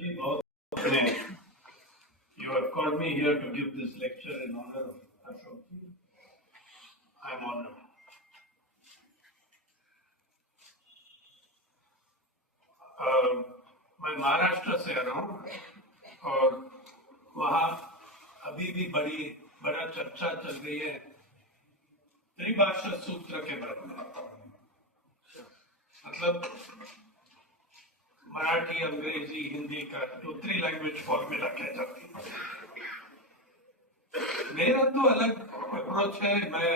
You have called me here to give this lecture in honor of Ashok ji. I am honored. मैं महाराष्ट्र से आ रहा हूँ और वहाँ अभी भी बड़ा चर्चा चल रही है त्रिभाषा सूत्र के बारे में। मतलब मराठी, अंग्रेजी, हिंदी का जो 3 लैंग्वेज फॉर्मूला कह जाती है। मेरा तो अलग अप्रोच है। मैं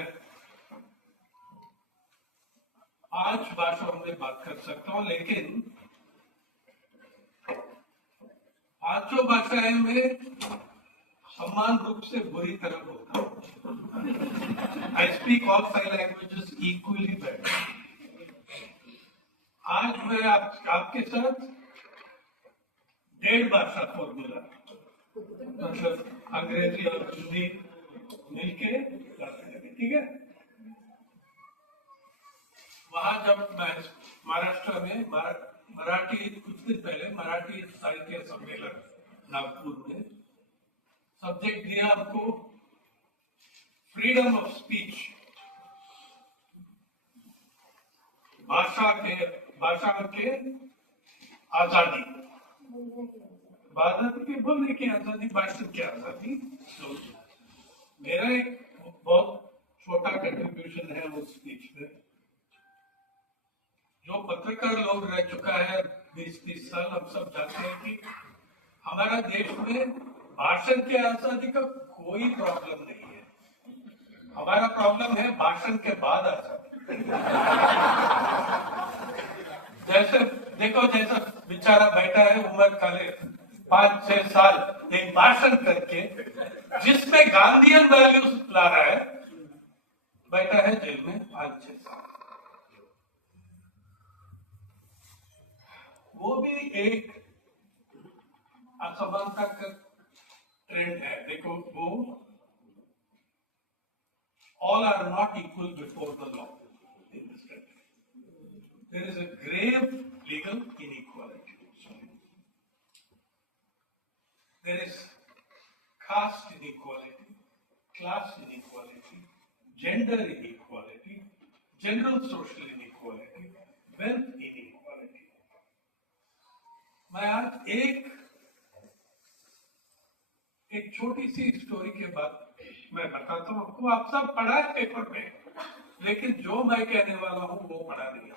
5 भाषाओं में बात कर सकता हूँ, लेकिन 5 भाषाएं में समान रूप से बुरी तरह बोलता हूँ। I speak all 5 languages equally better. आज मैं आपके साथ 1.5 भाषा फॉर्मूला, मतलब अंग्रेजी और हिंदी मिलके बात, ठीक है। वहां जब मैं महाराष्ट्र में मराठी, कुछ दिन पहले मराठी साहित्य सम्मेलन नागपुर में सब्जेक्ट दिया आपको फ्रीडम ऑफ स्पीच, भाषा के आजादी, बोलने की आजादी, भाषण की आजादी। तो मेरा एक बहुत छोटा कंट्रीब्यूशन है उस स्पीच में। जो पत्रकार लोग रह चुका है 20-30 साल, हम सब जानते हैं कि हमारा देश में भाषण की आजादी का कोई प्रॉब्लम नहीं है। हमारा प्रॉब्लम है भाषण के बाद आजादी। जैसे देखो, जैसा बेचारा बैठा है उमर काले 5-6 साल एक भाषण करके जिसमें गांधीयन वैल्यूज ला रहा है, बैठा है जेल में 5-6 साल। वो भी एक असमानता का ट्रेंड है। देखो, वो all are not equal before the law in this country. There is a grave legal inequality. There is caste inequality, class inequality, gender inequality, general social inequality, wealth inequality. मैं आज एक छोटी सी स्टोरी के बाद मैं बताता हूँ आपको। आप सब पढ़ा है पेपर में, लेकिन जो मैं कहने वाला हूँ वो पढ़ा नहीं।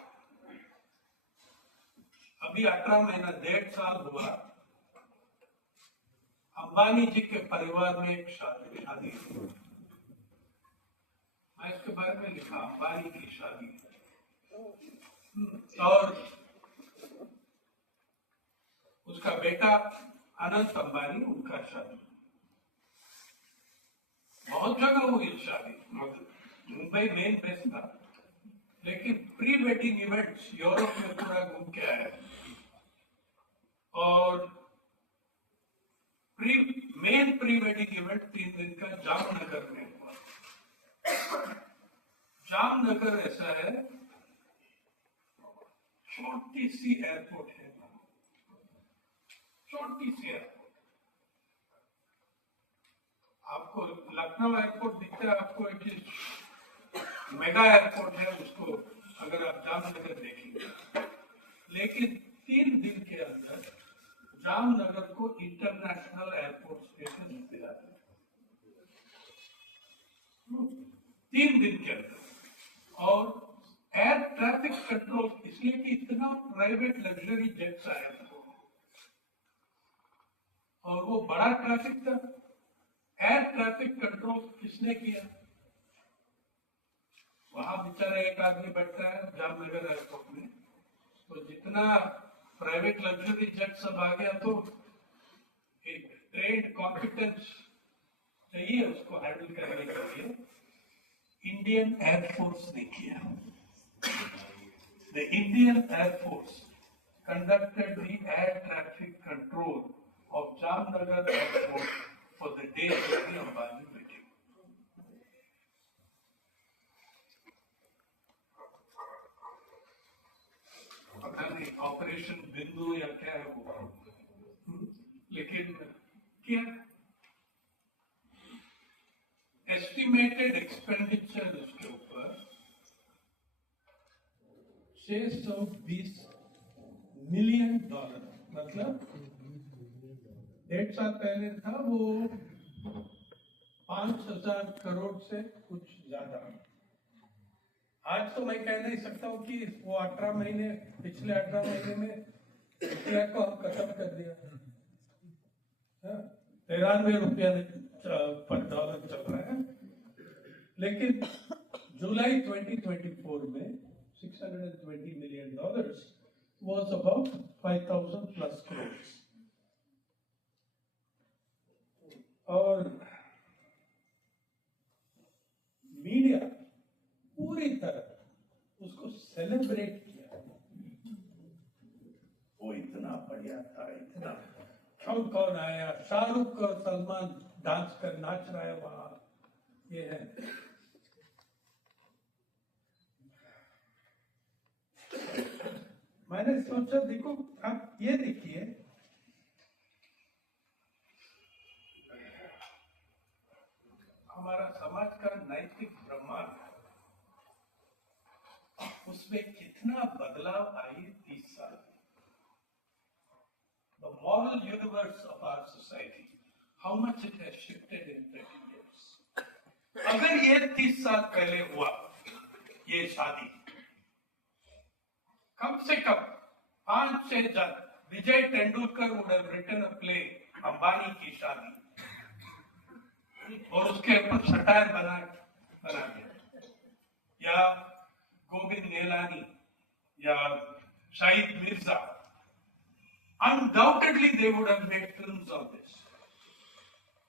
अभी 18 महीना 1.5 साल हुआ, अंबानी जी के परिवार में एक शादी हुई। मैं इसके बारे में लिखा, अंबानी की शादी। और उसका बेटा अनंत अंबानी, उनका शादी। बहुत जगह हुई शादी, मुंबई मेन बेस था, लेकिन प्री वेडिंग इवेंट्स यूरोप में पूरा घूम के आया। और मेन प्री वेडिंग इवेंट 3 दिन का जामनगर में हुआ। जामनगर ऐसा है, छोटी सी एयरपोर्ट है, छोटी सी एयरपोर्ट। आपको लखनऊ एयरपोर्ट दिखता है, आपको एक मेगा एयरपोर्ट है, उसको अगर आप जामनगर देखेंगे। लेकिन 3 दिन के अंदर जामनगर को इंटरनेशनल एयरपोर्ट स्टेटस दिया था। 3 दिन के अंदर। और एयर ट्रैफिक कंट्रोल, इसलिए कि इतना प्राइवेट लग्जरी जेट्स आया था और वो बड़ा ट्रैफिक था। एयर ट्रैफिक कंट्रोल किसने किया? वहां बेचारा एक आदमी बैठता है जामनगर एयरपोर्ट में, तो जितना प्राइवेट लग्जरी जेट सब आ गया, तो एक ट्रेंड कॉम्पिटेंस चाहिए उसको हैंडल करने के लिए। इंडियन एयरफोर्स ने किया। The Indian air force conducted the air traffic control of Jamnagar Airport for the day of the Ambani meeting. पता नहीं ऑपरेशन बिंदु या क्या है वो, क्या एस्टिमेटेड एक्सपेंडिचर इसके ऊपर 620 मिलियन डॉलर, मतलब 1.5 साल पहले था वो 5,000 करोड़ से कुछ ज्यादा। आज तो मैं कह नहीं सकता हूँ कि वो 18 महीने, पिछले 18 महीने में रुपया को हम खत्म कर दिया। 93 रुपया पर डॉलर चल रहा है, लेकिन जुलाई 2024 में 620 million dollars was about 5,000 plus crores। और मीडिया पूरी तरह उसको सेलिब्रेट किया, वो इतना बढ़िया था, इतना। कौन कौन आया, शाहरुख और सलमान डांस कर नाच रहा है वहां, ये है। मैंने सोचा देखो, आप ये देखिए, हमारा समाज का नैतिक ब्रह्मांड, उसमें कितना बदलाव आई 30 साल। The moral universe of our society, how much it has shifted in 30 years। अगर ये 30 साल पहले हुआ, ये शादी, कम से कम 5-6 जन, विजय Tendulkar would have written a play, Ambani की शादी, और उसके ऊपर सटायर बना दिया, या गोविंद निहलानी या Shahid Mirza, undoubtedly they would have made films on this।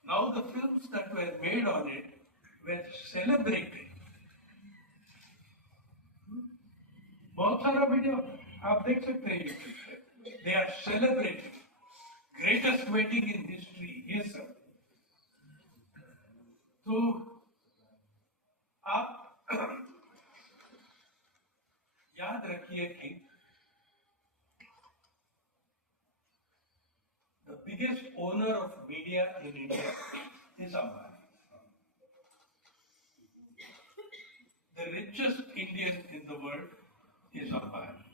Now the films that were made on it were celebrated। बहुत सारा वीडियो आप देख सकते हैं यूट्यूब पे, they are celebrated, greatest wedding in history, ये सब। तो आप याद रखिए कि the biggest owner of media in India is Ambani। The richest Indian in the world is Ambani।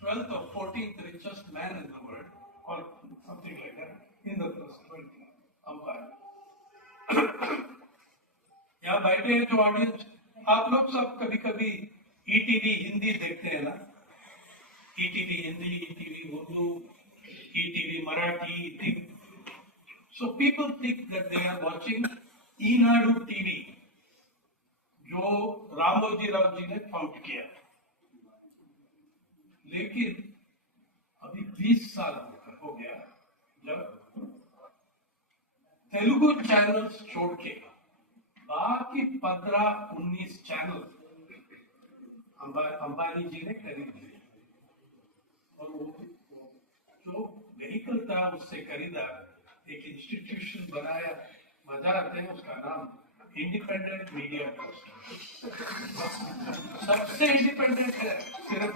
12th or 14th richest man in the world, or something like that, in the first 20, Ambani। यहाँ बैठे हैं जो audience, आप लोग सब कभी कभी ETV Hindi देखते हैं ना, ETV Hindi, ETV Urdu, ETV Marathi, so people think that they are watching Eenadu TV, जो रामोजी राव जी ने फाउंड किया। लेकिन अभी 20 साल हो गया जब तेलुगु चैनल्स छोड़ के बाकी 15-19 चैनल अंबानी जी ने खरीद लिए, और वो जो व्हीकल था उससे खरीदा, एक इंस्टीट्यूशन बनाया, मजा आते हैं, उसका नाम इंडिपेंडेंट मीडिया ट्रस्ट। सबसे इंडिपेंडेंट है, सिर्फ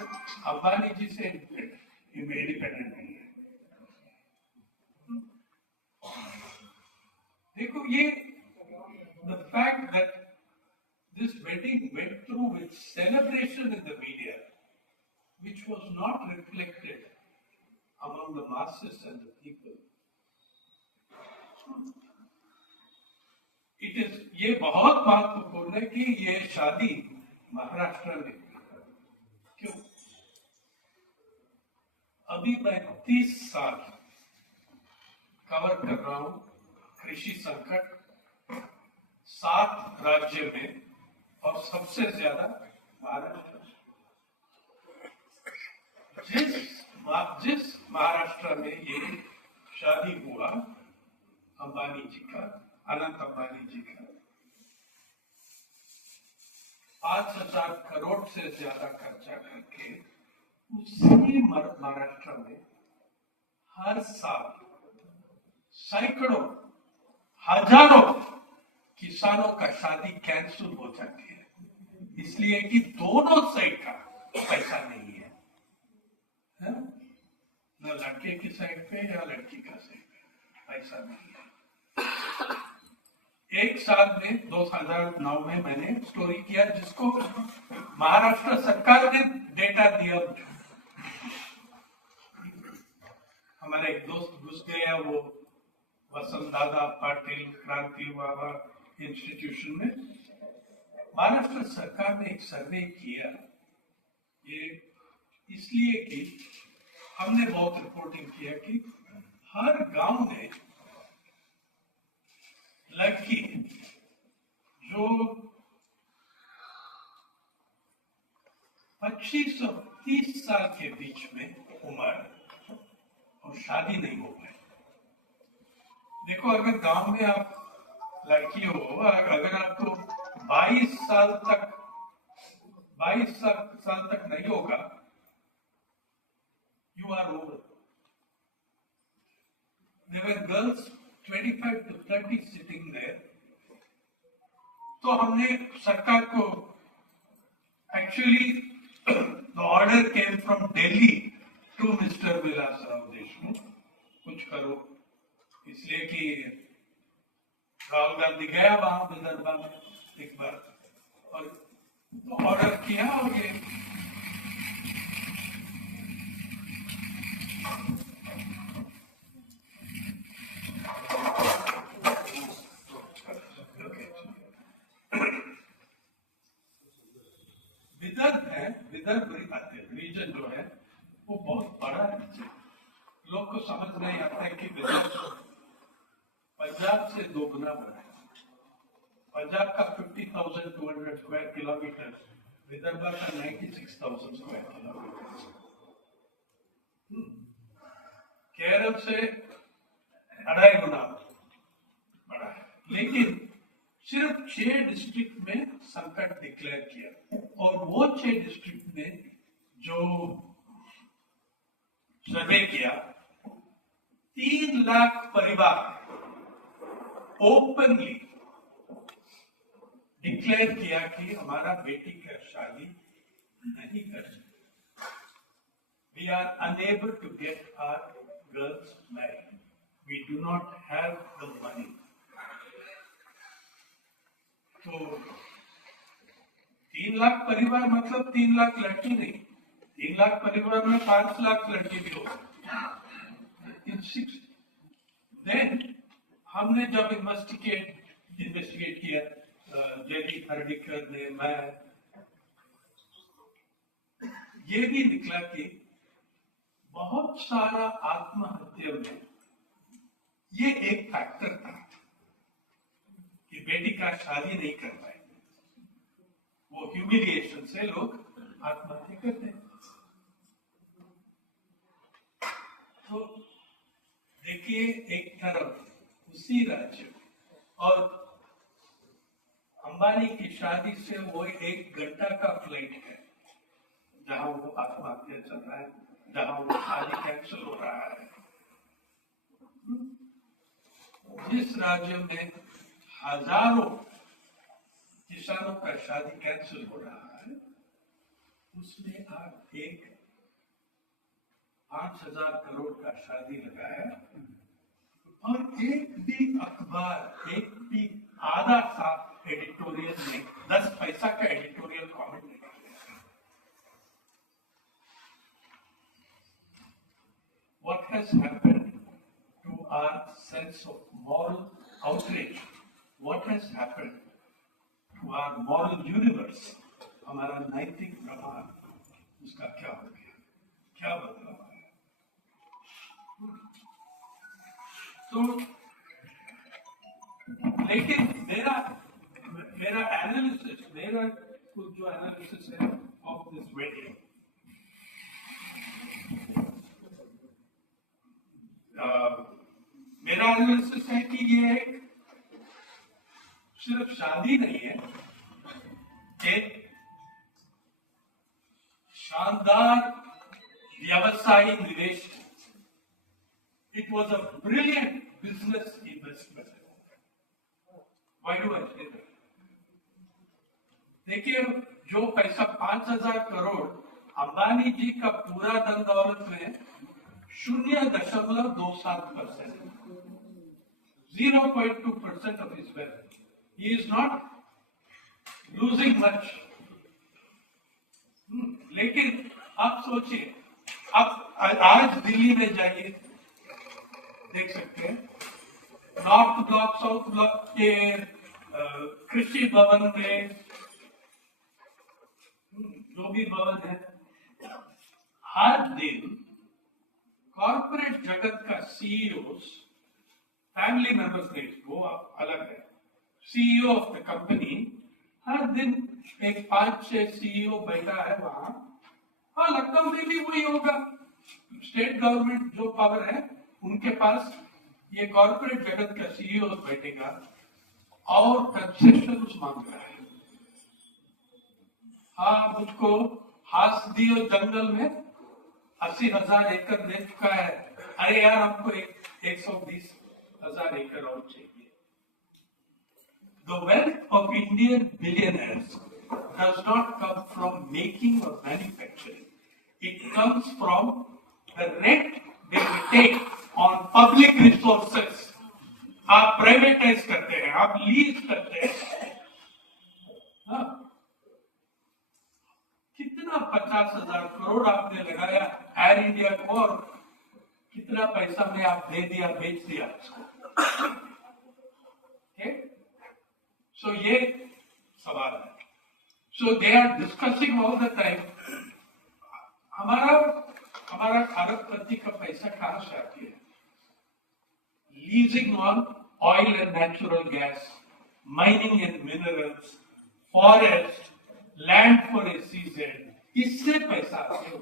अंबानी जी से इंडिपेंडेंट नहीं है। देखो ये the fact that this wedding went through with celebration in the media, which was not reflected among the masses and the people, it is, ये बहुत महत्वपूर्ण है कि ये शादी महाराष्ट्र में क्यों। अभी मैं 30 साल कवर कर रहा हूं कृषि संकट 7 राज्य में, और सबसे ज्यादा महाराष्ट्र। जिस महाराष्ट्र में ये शादी हुआ अंबानी जी का, अनंत अंबानी जी का, 5,000 करोड़ से ज्यादा खर्चा करके उसी महाराष्ट्र में हर साल सैकड़ों हजारों किसानों का शादी कैंसिल हो जाती है, इसलिए कि दोनों साइड का पैसा नहीं है, न लड़के की साइड पे या लड़की का साइड पे। पैसा नहीं है। एक साल में 2009 में मैंने स्टोरी किया जिसको महाराष्ट्र सरकार ने डेटा दिया मुझे। हमारे एक दोस्त घुस गया वो वसंत दादा पाटिल क्रांति बाबा इंस्टीट्यूशन में। महाराष्ट्र सरकार ने एक सर्वे किया, ये इसलिए कि हमने बहुत रिपोर्टिंग किया कि हर गांव में लड़की जो 25 और 30 साल के बीच में उम्र और शादी नहीं हो पाए। देखो अगर गांव में आप लड़की हो, अगर आपको 22 साल तक नहीं होगा, you are over. There were girls 25 to 30 sitting there. तो हमने सरकार को actually the order came from Delhi to Mr. Vilasrao Deshmukh, कुछ करो, इसलिए कि राहुल गांधी गया वहां विदर्भा में एक बार और ऑर्डर किया और ये विदर्भ रीजन जो है वो बहुत बड़ा रीजन। लोग को समझ नहीं आता है कि विदर्भ पंजाब से दोगुना बड़ा है। पंजाब का 50,200 स्क्वायर किलोमीटर, विदर्भ का 96,000 स्क्वायर किलोमीटर। केरल से 2.5 गुना बड़ा है, लेकिन सिर्फ 6 डिस्ट्रिक्ट में संकट डिक्लेयर किया और वो 6 डिस्ट्रिक्ट में जो सर्वे किया 3 लाख परिवार ओपनली डिक्लेयर किया कि हमारा बेटी का शादी नहीं कर सकते। We are unable to get our girls married, we do not have the money. तो 3 लाख परिवार मतलब 3 लाख लड़की नहीं, 3 लाख परिवार में 5 लाख लड़की भी हो सकती। देन हमने जब इन्वेस्टिगेट किया, जेडी हर्डिकर ने, मैं, ये भी निकला कि बहुत सारा आत्महत्या में ये एक फैक्टर था कि बेटी का शादी नहीं कर पाए, वो ह्यूमिलिएशन से लोग आत्महत्या करते हैं। तो देखिए एक तरफ उसी राज्य और अंबानी की शादी से वो 1 घंटा का फ्लाइट है जहां वो आत्महत्या चल रहा है, जहां वो शादी कैंसिल हो रहा है। जिस राज्य में हजारों किसानों का शादी कैंसिल हो रहा है, उसमें आप एक 5,000 करोड़ का शादी लगाया और एक भी अखबार, एक भी आधा सा एडिटोरियल नहीं, 10 पैसा का एडिटोरियल कमेंट नहीं किया। What has happened to our sense of moral outrage? What has happened to our moral universe? हमारा नैतिक प्रमाण उसका क्या हो गया, क्या बदलाव है? तो लेकिन मेरा एनालिसिस, मेरा कुछ जो एनालिसिस है ऑफ दिस वेडिंग, मेरा एनालिसिस है कि ये एक सिर्फ शादी नहीं है, एक शानदार व्यवसायिक निवेश। It was a brilliant business investment. Why do I say that? देखिए जो पैसा 5,000 करोड़ अंबानी जी का पूरा धन दौलत में 0.27%, 0.2% of his wealth. He is not losing much. लेकिन आप सोचिए, आप आज दिल्ली में जाइए, देख सकते हैं नॉर्थ ब्लॉक साउथ ब्लॉक के कृषि भवन में जो भी भवन है, हर दिन कॉर्पोरेट जगत का सीईओ, फैमिली मेंबर्स नहीं, वो अलग है, सीईओ ऑफ द कंपनी, हर दिन एक 5-6 सीईओ बैठा है वहां। हाँ, लखनऊ में भी वही होगा। स्टेट गवर्नमेंट जो पावर है उनके पास ये कॉर्पोरेट जगत का सीईओ बैठेगा और कंसेशन मांग रहा है। हाँ, मुझको हासदियो जंगल में 80,000 एकड़ दे चुका है। अरे यार, हमको 120,000 एकड़ और चाहिए। The wealth of Indian billionaires does not come from making or manufacturing. It comes from the rent they take on public resources. आप प्राइवेटाइज करते हैं, आप लीज करते हैं। हाँ, कितना 50,000 करोड़ आपने लगाया एयर इंडिया को, और कितना पैसा में आप दे दिया, बेच दिया उसको। सो ये सवाल है। So they are discussing all the time. हमारा अरबपति का पैसा कहां से आती है? Leasing on oil and natural gas, mining and minerals, forest, land for SEZ, इससे पैसा आते हो।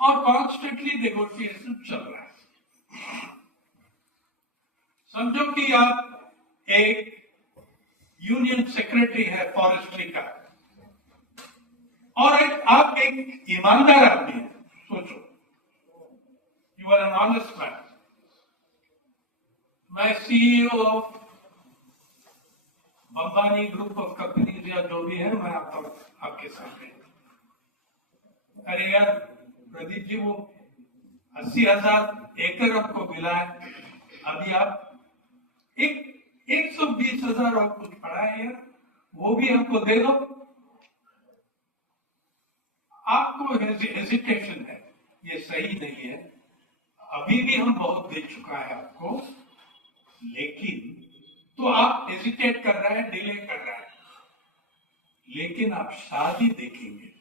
और कॉन्स्टेंटली नेगोशिएशन चल रहा है। समझो कि आप एक यूनियन सेक्रेटरी है फॉरेस्ट्री का, और आप एक ईमानदार आदमी है। सोचो, you are an honest man. मैं CEO of Ambani group of companies या जो भी है, मैं आपके सामने, अरे यार प्रदीप जी, वो 80,000 एकड़ आपको मिला है, अभी आप 120,000 और कुछ पड़ा है यार, वो भी हमको दे दो। आपको हेजिटेशन है, ये सही नहीं है। अभी भी हम बहुत दे चुका है आपको, लेकिन तो आप हेजिटेट कर रहे हैं, डिले कर रहे हैं। लेकिन आप शादी देखेंगे,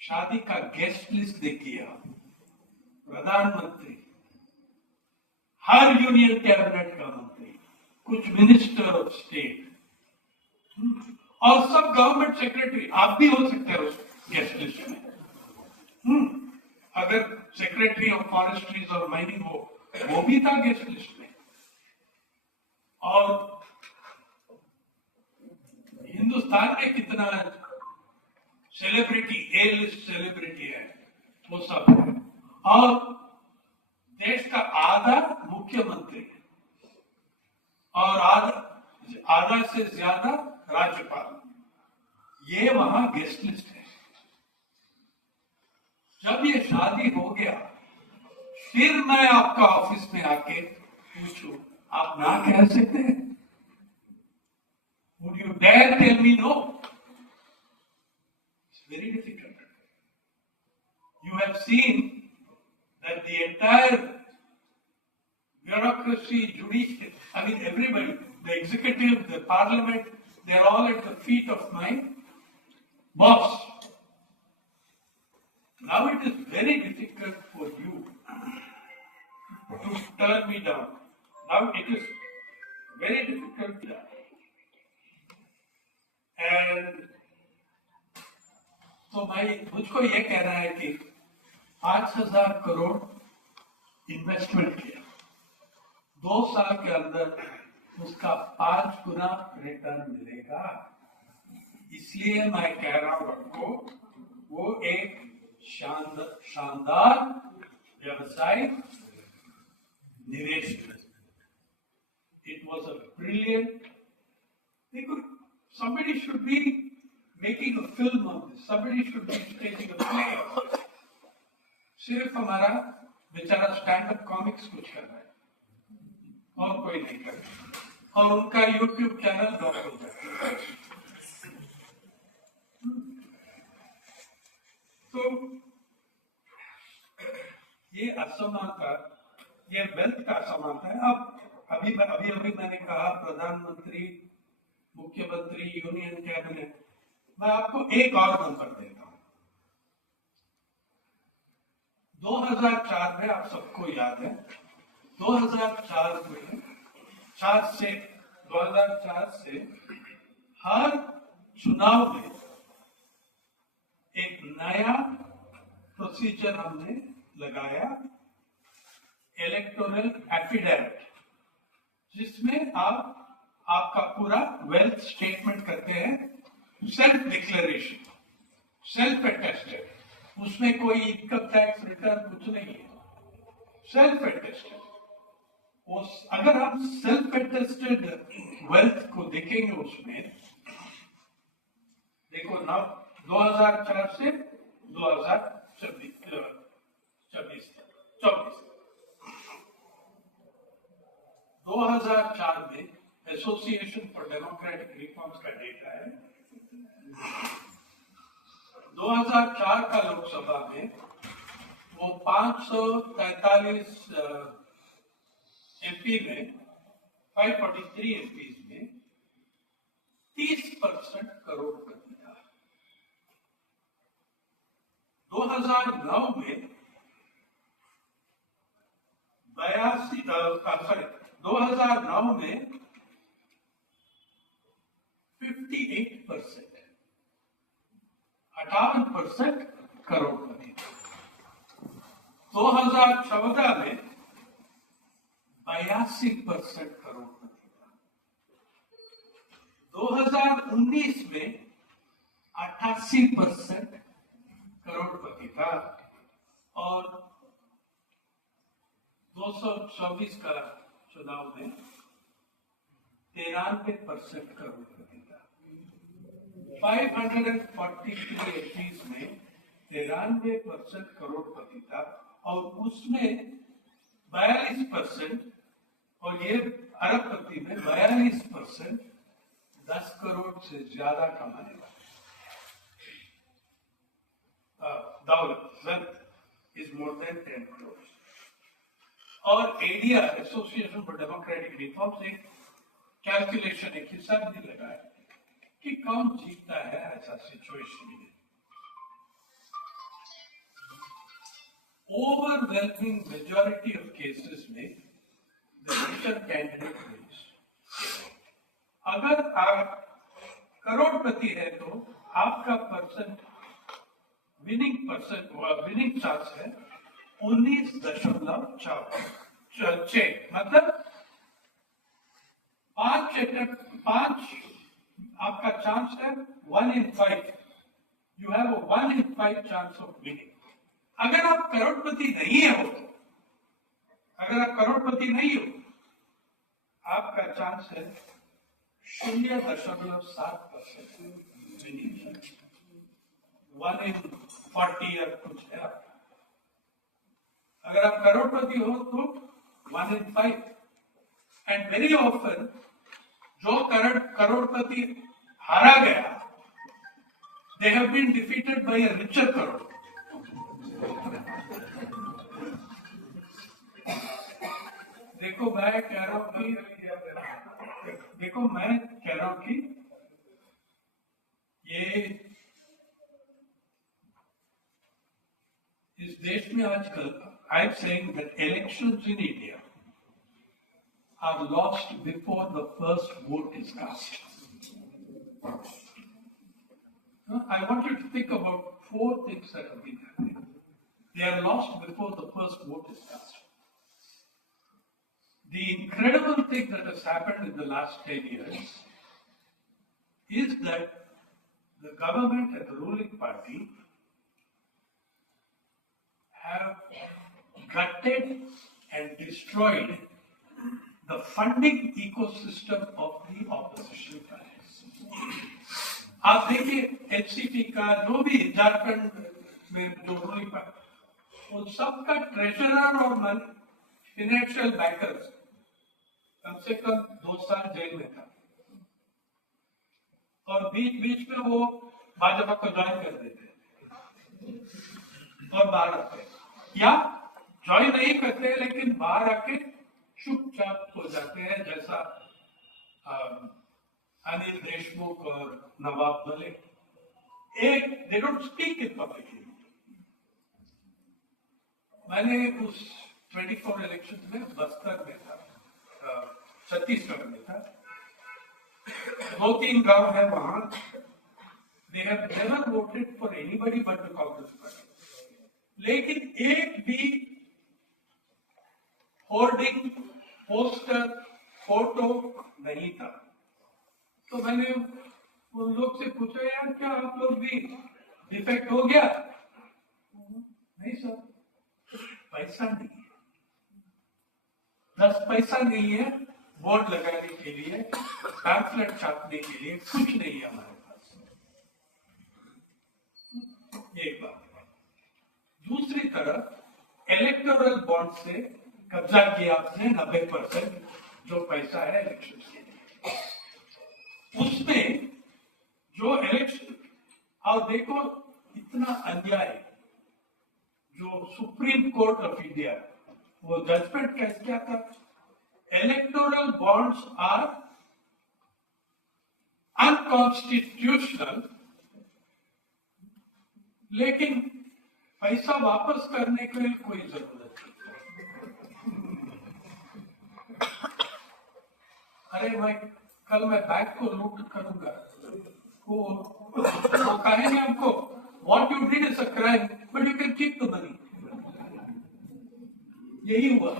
शादी का गेस्ट लिस्ट देखिए आप, प्रधानमंत्री, हर यूनियन कैबिनेट का मंत्री, कुछ मिनिस्टर ऑफ स्टेट, और सब गवर्नमेंट सेक्रेटरी। आप भी हो सकते हैं उस गेस्ट लिस्ट में। अगर सेक्रेटरी ऑफ फॉरेस्ट्रीज और माइनिंग हो, वो भी था गेस्ट लिस्ट में। और हिंदुस्तान में कितना सेलिब्रिटी, ए लिस्ट सेलिब्रिटी है, वो सब है। और देश का आधा मुख्यमंत्री और आधा से ज्यादा राज्यपाल, ये वहां गेस्ट लिस्ट है। जब ये शादी हो गया, फिर मैं आपका ऑफिस में आके पूछूं, आप ना कह सकते हैं? Would you dare tell me no? It's very difficult. You have seen that the entire bureaucracy, judiciary, I mean everybody, the executive, the parliament, they're all at the feet of my boss. Now it is very difficult for you to turn me down. Now it is very difficult. And तो मुझको ये कहना है कि 5,000 crore investment किया, 2 साल के अंदर उसका 5 गुना रिटर्न मिलेगा। इसलिए मैं कह रहा हूं आपको, वो एक शानदार व्यवसायिक निवेश है। It was a brilliant. Somebody should be making a film on this. Somebody should be staging a play. सिर्फ हमारा बेचारा स्टैंड अप कॉमिक्स कुछ कर रहा है। और कोई नहीं करेगा, और उनका यूट्यूब चैनल ब्लॉक हो जाएगा। तो ये असमानता, ये वेल्थ का असमानता है। अब अभी मैंने कहा प्रधानमंत्री, मुख्यमंत्री, यूनियन कैबिनेट। मैं आपको एक और नंबर देता हूं। 2004 में, आप सबको याद है, 2004 में 2004 से हर चुनाव में एक नया प्रोसीजर हमने लगाया, इलेक्टोरल एफिडेविट, जिसमें आप आपका पूरा वेल्थ स्टेटमेंट करते हैं, सेल्फ डिक्लेरेशन, सेल्फ अटेस्टेड, उसमें कोई इनकम टैक्स रिटर्न कुछ नहीं है, सेल्फ अटेस्टेड। अगर हम सेल्फ अटेस्टेड वेल्थ को देखेंगे, उसमें देखो ना, 2004 से 2024 2004 में एसोसिएशन फॉर डेमोक्रेटिक रिफॉर्म्स का डेटा है। 2004 का लोकसभा में वो 543 एमपी में, 543 एमपी में 30% करोड़पति था। 2009 में 2009 में 58%, 58% करोड़पति था। 2014 में 82% करोड़पति था। 2019 में 88% करोड़पति था, और 224 का चुनाव में 93% करोड़पति था। 543 एमपीज में 93% करोड़पति था, और उसमें 42%, और ये अरबपति में 42% 10 करोड़ से ज्यादा कमाने वाले। दौलत, wealth is more than 10 crores। और ADR, association for democratic reforms, एक कैलकुलेशन, एक हिसाब भी लगाया कि कौन जीतता है ऐसा सिचुएशन में। ओवरवेलमिंग मेजॉरिटी ऑफ केसेस में द रिचर कैंडिडेट विन्स। अगर आप करोड़पति है तो आपका विनिंग चांस है 19.6, मतलब 5 आपका चांस है 1 in 5। You have 1 in 5 chance of winning. अगर आप करोड़पति नहीं हो, आपका चांस है 0.7% विनिंग, 1 in 40 या कुछ है। अगर आप करोड़पति हो तो 1 in 5। एंड वेरी ऑफन जो करोड़पति हारा गया, they have been defeated by a richer crore. देखो मैं कह रहा हूं कि ये इस देश में आजकल, I am saying that elections in India are lost before the first vote is cast. I want you to think about 4 things that have been happening. They are lost before the first vote is cast. The incredible thing that has happened in the last 10 years is that the government and the ruling party have gutted and destroyed the funding ecosystem of the opposition parties. आप देखिए HCP का जो भी झारखंड में जो ruling party, उन सबका treasurer और फाइनेंशियल बैंकर्स कम से कम 2 साल जेल में था और बीच बीच में वो भाजपा को ज्वाइन कर देते और बाहर आते, या ज्वाइन नहीं करते लेकिन बाहर आके चुपचाप हो जाते हैं, जैसा अनिल देशमुख और नवाब मलिक। एक they don't speak in public. मैंने उस 24 इलेक्शन में बस्तर में था, छत्तीसगढ़ में था, 2-3 गांव है वहां। They have never voted for anybody but the Congress party, लेकिन एक भी होर्डिंग, पोस्टर, फोटो नहीं था। तो मैंने उन लोग से पूछा, यार क्या आप लोग भी डिफेक्ट हो गया? नहीं सर, पैसा नहीं है, 10 पैसा नहीं है बोर्ड लगाने के लिए, पैम्फलेट छापने के लिए, कुछ नहीं है हमारे पास। एक बात। दूसरी तरफ इलेक्टोरल बॉन्ड से कब्जा किया आपने 90% जो पैसा है इलेक्शन के लिए, उसमें जो इलेक्शन, और देखो इतना अन्याय, जो सुप्रीम कोर्ट ऑफ इंडिया वो जजमेंट क्या था, इलेक्टोरल बॉन्ड्स आर अनकॉन्स्टिट्यूशनल, लेकिन पैसा वापस करने के लिए कोई जरूरत नहीं। अरे भाई, कल मैं बैंक को लूट करूंगा, वो कहेंगे हमको what you did is a crime but you can keep the money. यही हुआ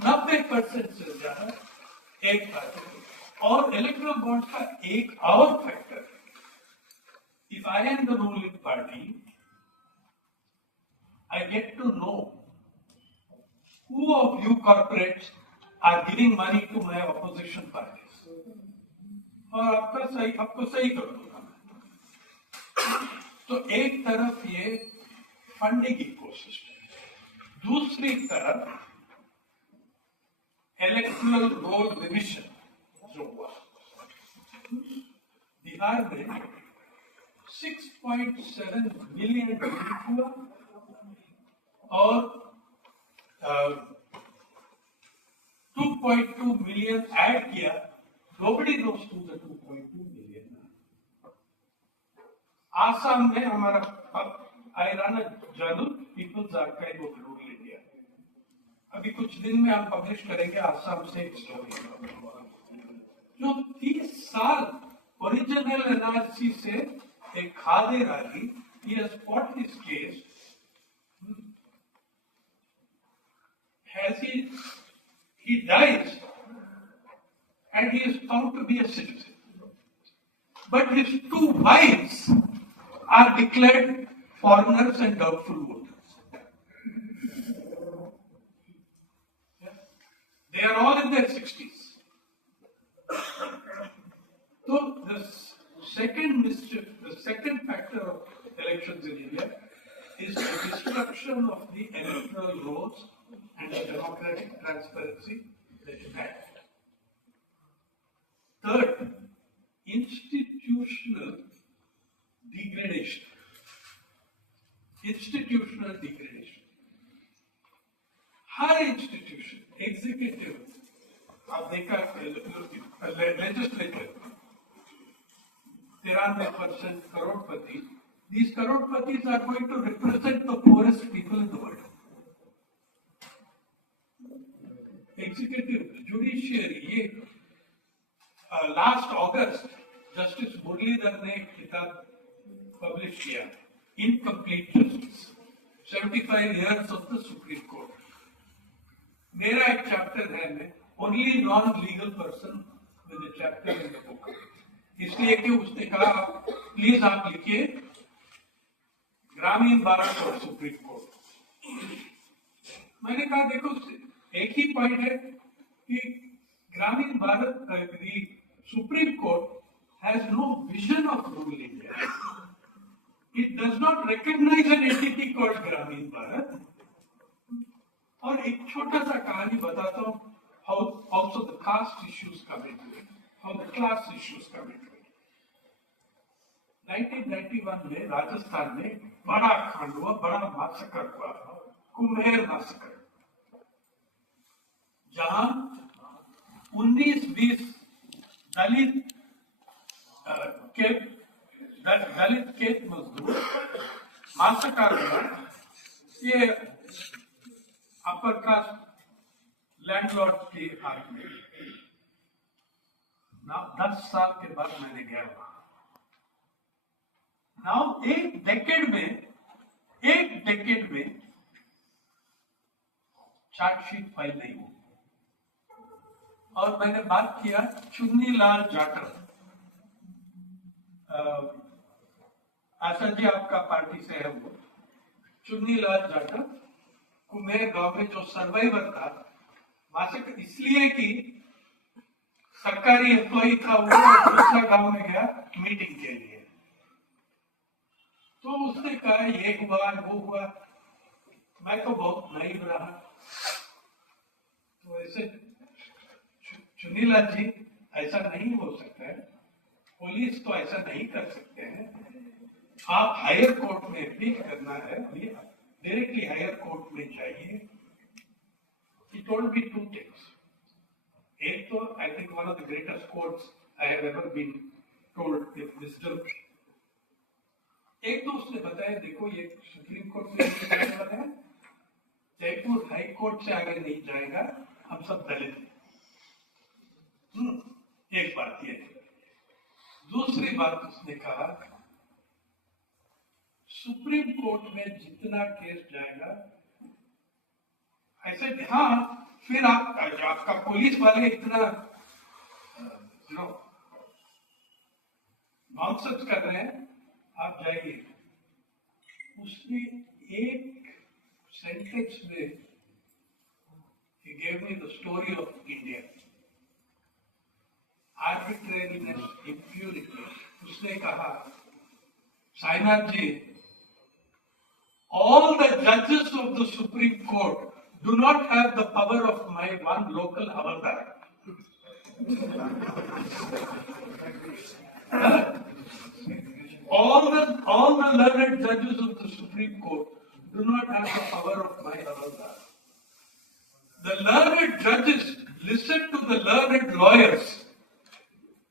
90% से ज्यादा एक बात। और इलेक्ट्रल बॉन्ड का एक और factor, if I am the ruling party, I get to know who of you corporates are giving money to my opposition parties, और आपको सही कर दूंगा मैं। तो एक तरफ ये फंडिंग इकोसिस्टम, दूसरी तरफ इलेक्टोरल रोल रिविजन जो हुआ बिहार में 6.7 मिलियन हुआ और 2.2 मिलियन ऐड किया। Nobody knows who the 2.2 million. Assam में हमारा आयराना journal people's archive of rural India, अभी कुछ दिन में हम पब्लिश करेंगे आसाम से एक स्टोरी, जो 30 साल ओरिजिनल एनआरसी से एक खादे रागी, he has fought his case, as he dies and he is found to be a citizen, but his 2 wives are declared foreigners and doubtful voters. They are all in their 60s. So the second factor of elections in India is the destruction of the electoral rolls and the democratic transparency that you had. Third, institutional degradation. Institutional degradation. Her institution, executive, आप देखा legislative, 93% Crorepati, these करोड़पतिस are going to represent the poorest people in the world. Executive, judiciary, ये last अगस्त justice Muralidhar ने एक किताब publish किया, incomplete justice, 75 years of the Supreme Court. मेरा एक chapter है, मैं only non legal person with a chapter in the book, इसलिए कि उसने कहा प्लीज आप लिखिए ग्रामीण भारत और सुप्रीम कोर्ट। मैंने कहा देखो एक ही पॉइंट है कि ग्रामीण भारत, Supreme Court has no vision of rural India, it does not recognize an entity called Gramin Bharat, और एक छोटा सा कहानी बताता हूँ, how also the caste issues come into it, how the class issues come into it. 1991 में राजस्थान में बड़ा कांड हुआ, बड़ा मासकर हुआ, कुम्हेर मासकर, जहां 19-20 दलित खेत मजदूर मासकर हुआ। ये अपर कास्ट लैंडलॉर्ड के हाथ में। 10 साल के बाद मैंने गया वहां। नाउ एक डेकेड में चार्जशीट फाइल नहीं हुई। और मैंने बात किया चुन्नीलाल जाटव, आशा जी आपका पार्टी से है वो, चुन्नीलाल जाटव कुम्हेर गांव में जो सर्वाइवर था, मासकर इसलिए कि सरकारी एम्प्लॉई था वो, दूसरा गांव में गया मीटिंग के लिए, तो उसने कहा ये हुआ वो हुआ। मैं तो बहुत नाइव रहा, तो ऐसे चुन्नीलाल जी ऐसा नहीं हो सकता है, पुलिस तो ऐसा नहीं कर सकते हैं, आप हायर कोर्ट में अपील करना है, डायरेक्टली हायर कोर्ट में जाइए। He told me 2 things. एक तो I think one of the greatest quotes I have ever been told with wisdom. एक तो उसने बताया देखो ये सुप्रीम कोर्ट से नहीं जाने वाला है, जयपुर हाई कोर्ट से आगे नहीं जाएगा, हम सब दलित हैं। एक बात ये। दूसरी बात उसने कहा सुप्रीम कोर्ट में जितना केस जाएगा ऐसे, हाँ फिर आपका पुलिस वाले इतना नॉनसेंस कर रहे हैं, आप जाइए। उसने एक सेंटेंस में he gave me the story of India, arbitrariness, impunity। उसने कहा साईनाथ जी, all the judges of the Supreme Court do not have the power of my one local havaldar. all the learned judges of the Supreme Court do not have the power of my havaldar. The learned judges listen to the learned lawyers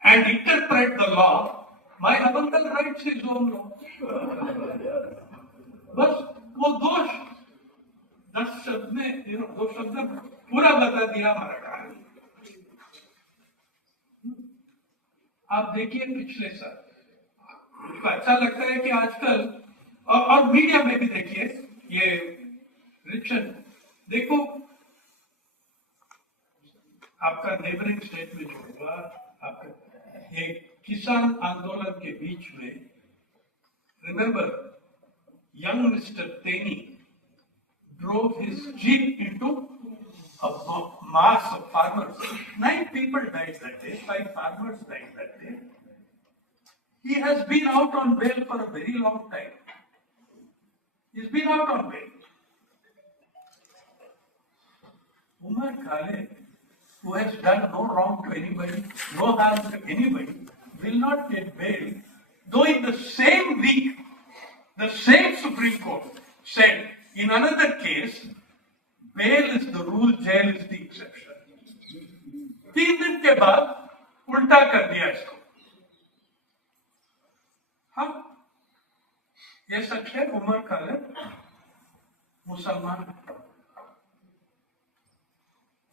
and interpret the law. My havaldar writes his own law. बस वो 10 शब्द में 2 शब्द में पूरा बता दिया हमारा कहानी। आप देखिए पिछले साल, मुझको अच्छा लगता है कि आजकल और मीडिया में भी देखिए, ये रिक्शन देखो, आपका नेबरिंग स्टेट में जो हुआ, आपका एक किसान आंदोलन के बीच में, remember young Mr. Teni drove his jeep into a mass of farmers. 9 people died that day, 5 farmers died that day. He has been out on bail for a very long time. He's been out on bail. Umar Khalid, who has done no wrong to anybody, no harm to anybody, will not get bail, though in the same week, the same Supreme Court said in another case, bail is the rule, jail is the exception. 3 दिन के बाद उल्टा कर दिया इसको। हाँ, ये सच है, उमर खालिद मुसलमान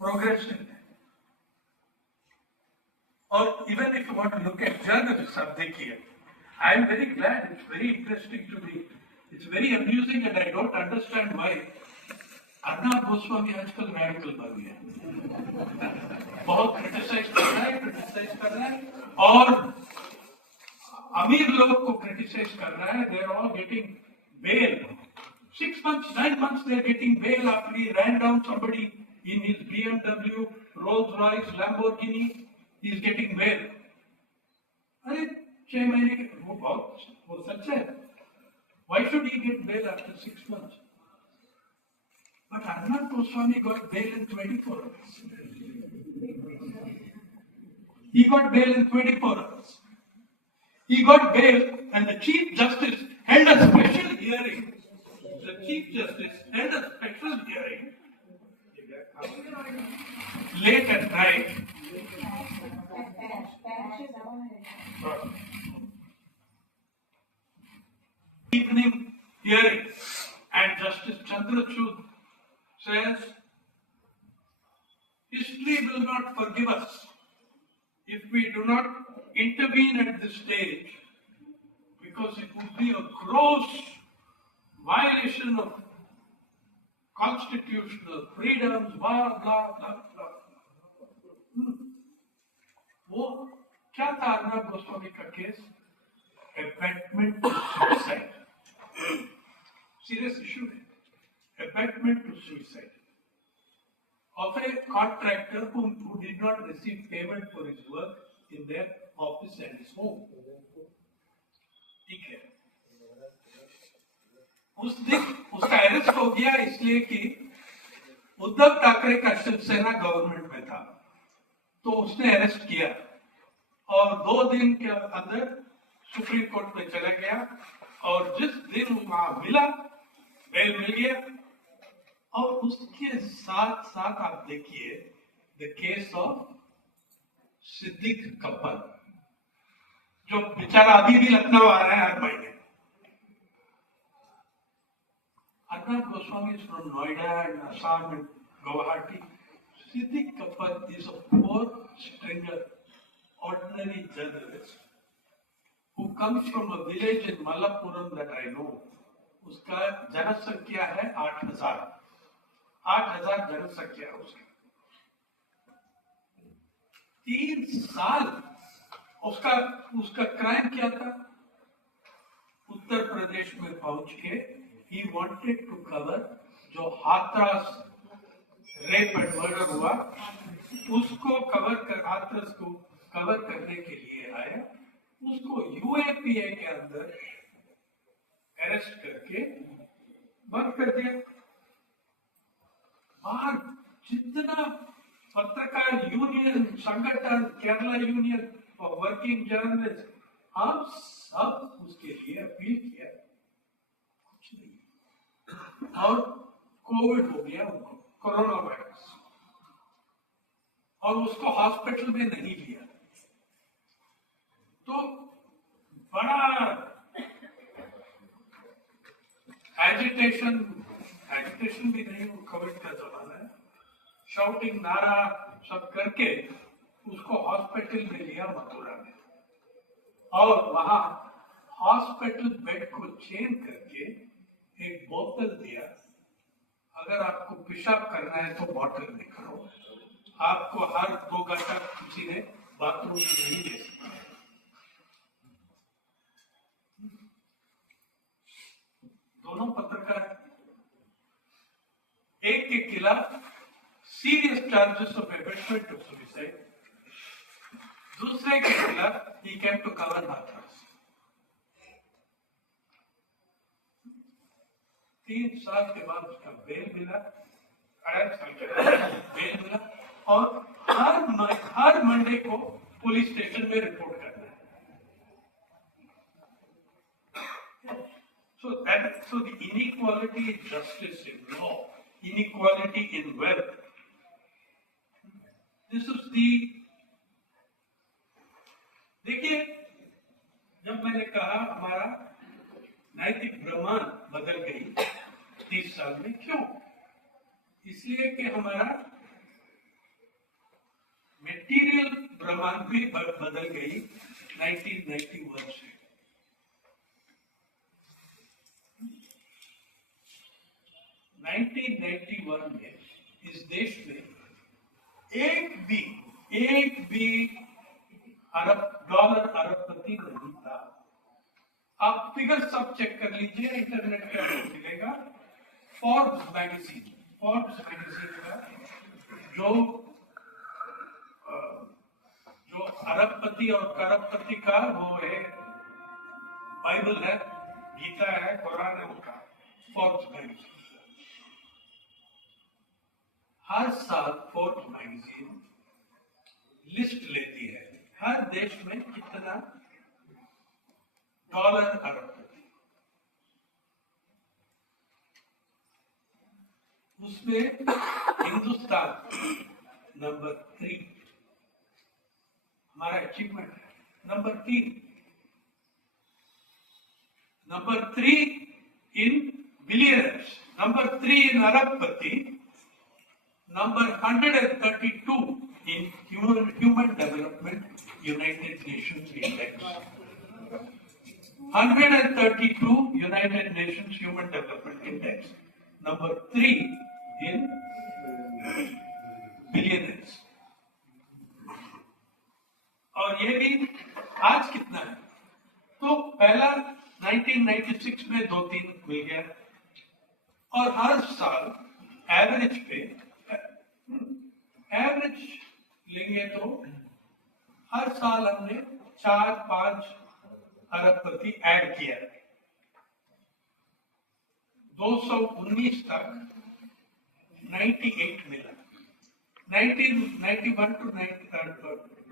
प्रोग्रेसिव है। और even if you want to look at journalist, अब देखिए, I am very glad, it's very interesting to me, it's very amusing and I don't understand why Arnab Goswami आजकल रैडिकल बन गया, बहुत क्रिटिसाइज कर रहा है और अमीर लोग को क्रिटिसाइज कर रहा है। They are all getting bail, 6 months, 9 months they are getting bail after he ran down somebody in his BMW, Rolls Royce, Lamborghini, he is getting bail। अरे 6 महीने के, वो सच है। Why should he get bail after 6 months? But Arnab Goswami got bail in 24 hours. He got bail in 24 hours. He got bail and the Chief Justice held a special hearing. The Chief Justice held a special hearing late at night. Evening hearing, and Justice Chandrachud says, history will not forgive us if we do not intervene at this stage, because it would be a gross violation of constitutional freedoms, blah, blah, blah, blah. वो क्या था अर्नब गोस्वामी का case? Abetment to suicide. Serious issue. Abetment to suicide of a contractor who did not receive payment for his work in their office and his home. ठीक है. उस दिन उसका arrest हो गया इसलिए कि उद्धव ठाकरे का शिवसेना गवर्नमेंट में था, तो उसने अरेस्ट किया और 2 दिन के अंदर सुप्रीम कोर्ट में चला गया और जिस दिन वहां मिला बेल मिल गया। और उसके साथ साथ आप देखिए the case of Siddique Kappan, जो बेचारा अभी भी लखनऊ आ रहा है हर महीने। Arnab Goswami is from Noida and Assam and Guwahati. Siddiq Kappal is a poor stringer, ordinary journalist who comes from a village in Malappuram that I know. उसका जनसंख्या है 8,000 जनसंख्या है उसकी। 3 साल उसका क्राइम क्या था? उत्तर प्रदेश में पहुंच के he wanted to cover जो हाथरस रेप एंड मर्डर हुआ, उसको हाथरस को कवर करने के लिए आया। उसको यूएपीए के अंदर अरेस्ट करके बंद कर दिया। और जितना पत्रकार यूनियन संगठन, Kerala union for working journalist, हम सब उसके लिए अपील किया, कुछ नहीं। और कोविड हो गया उनको, कोरोना वायरस, और उसको हॉस्पिटल में नहीं लिया। तो बड़ा एजिटेशन भी नहीं, वो कोविड का जमाना है, शाउटिंग नारा सब करके उसको हॉस्पिटल में लिया मथुरा में, और वहां हॉस्पिटल बेड को चेंज करके एक बोतल दिया, अगर आपको पेशाब करना है तो बॉटल में करो, आपको हर 2 घंटा किसी ने बाथरूम में नहीं दे सकता। दोनों पत्रकार, एक के खिलाफ serious charges of abetment of suicide, दूसरे के खिलाफ he came to cover Hathras. 3 साल के बाद उसका बेल मिला, 2.5 साल के बाद बेल मिला, और हर मंडे को पुलिस स्टेशन में रिपोर्ट करना है। So the inequality in justice, in law, inequality in wealth, this is the, देखिए जब मैंने कहा हमारा नैतिक ब्रह्मांड बदल गई 30 साल में, क्यों? इसलिए कि हमारा मेटीरियल ब्रह्मांड भी बदल गई 1991 से। 1991 में इस देश में एक भी डॉलर अरबपति नहीं था। आप फिगर सब चेक कर लीजिए, इंटरनेट पे मिलेगा। फोर्ब्स मैगजीन का जो अरबपति और करोड़पति का वो है, बाइबल है, गीता है, कुरान है, उनका फोर्ब्स मैगजीन। हर साल फोर्ब्स मैगजीन लिस्ट लेती है हर देश में कितना डॉलर अरबपति, उसमें हिंदुस्तान नंबर 3 हमारा अचीवमेंट है। नंबर 3 इन बिलियनर्स, नंबर 3 इन अरबपति, number 132 in Human Development United Nations Index. 132 United Nations Human Development Index. Number 3 in billionaires. और ये भी आज कितना है? तो पहला 1996 में 2-3 मिल गया और हर साल एवरेज लेंगे तो हर साल हमने 4-5 अरबपति ऐड किया। 219 तक 98 मिला। 1991 to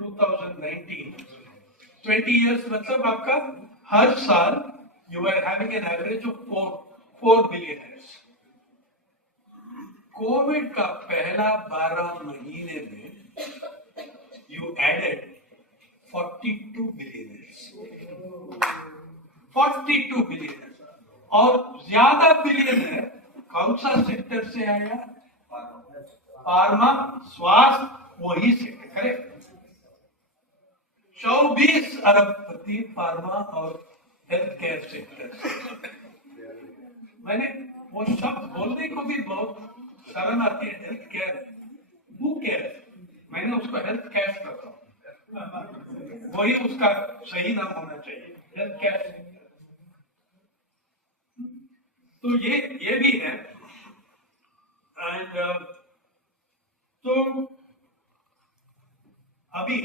2019 20 years मतलब आपका हर साल you are having an average of 4 billionaires. Covid का पहला 12 महीने में you added 42 billionaires. 42 billionaires. और ज्यादा बिलियनर कौन सा सेक्टर से आया? फार्मा, स्वास्थ्य, वही सेक्टर। करेक्ट। 24 अरबपति फार्मा और हेल्थ केयर सेक्टर से। मैंने वो शब्द बोलने को भी बहुत शर्म आती है, हेल्थ केयर, हु केयर, मैंने उसको हेल्थ कैश करता हूं, वही उसका सही नाम होना चाहिए, हेल्थ कैश। तो ये भी है। एंड तो अभी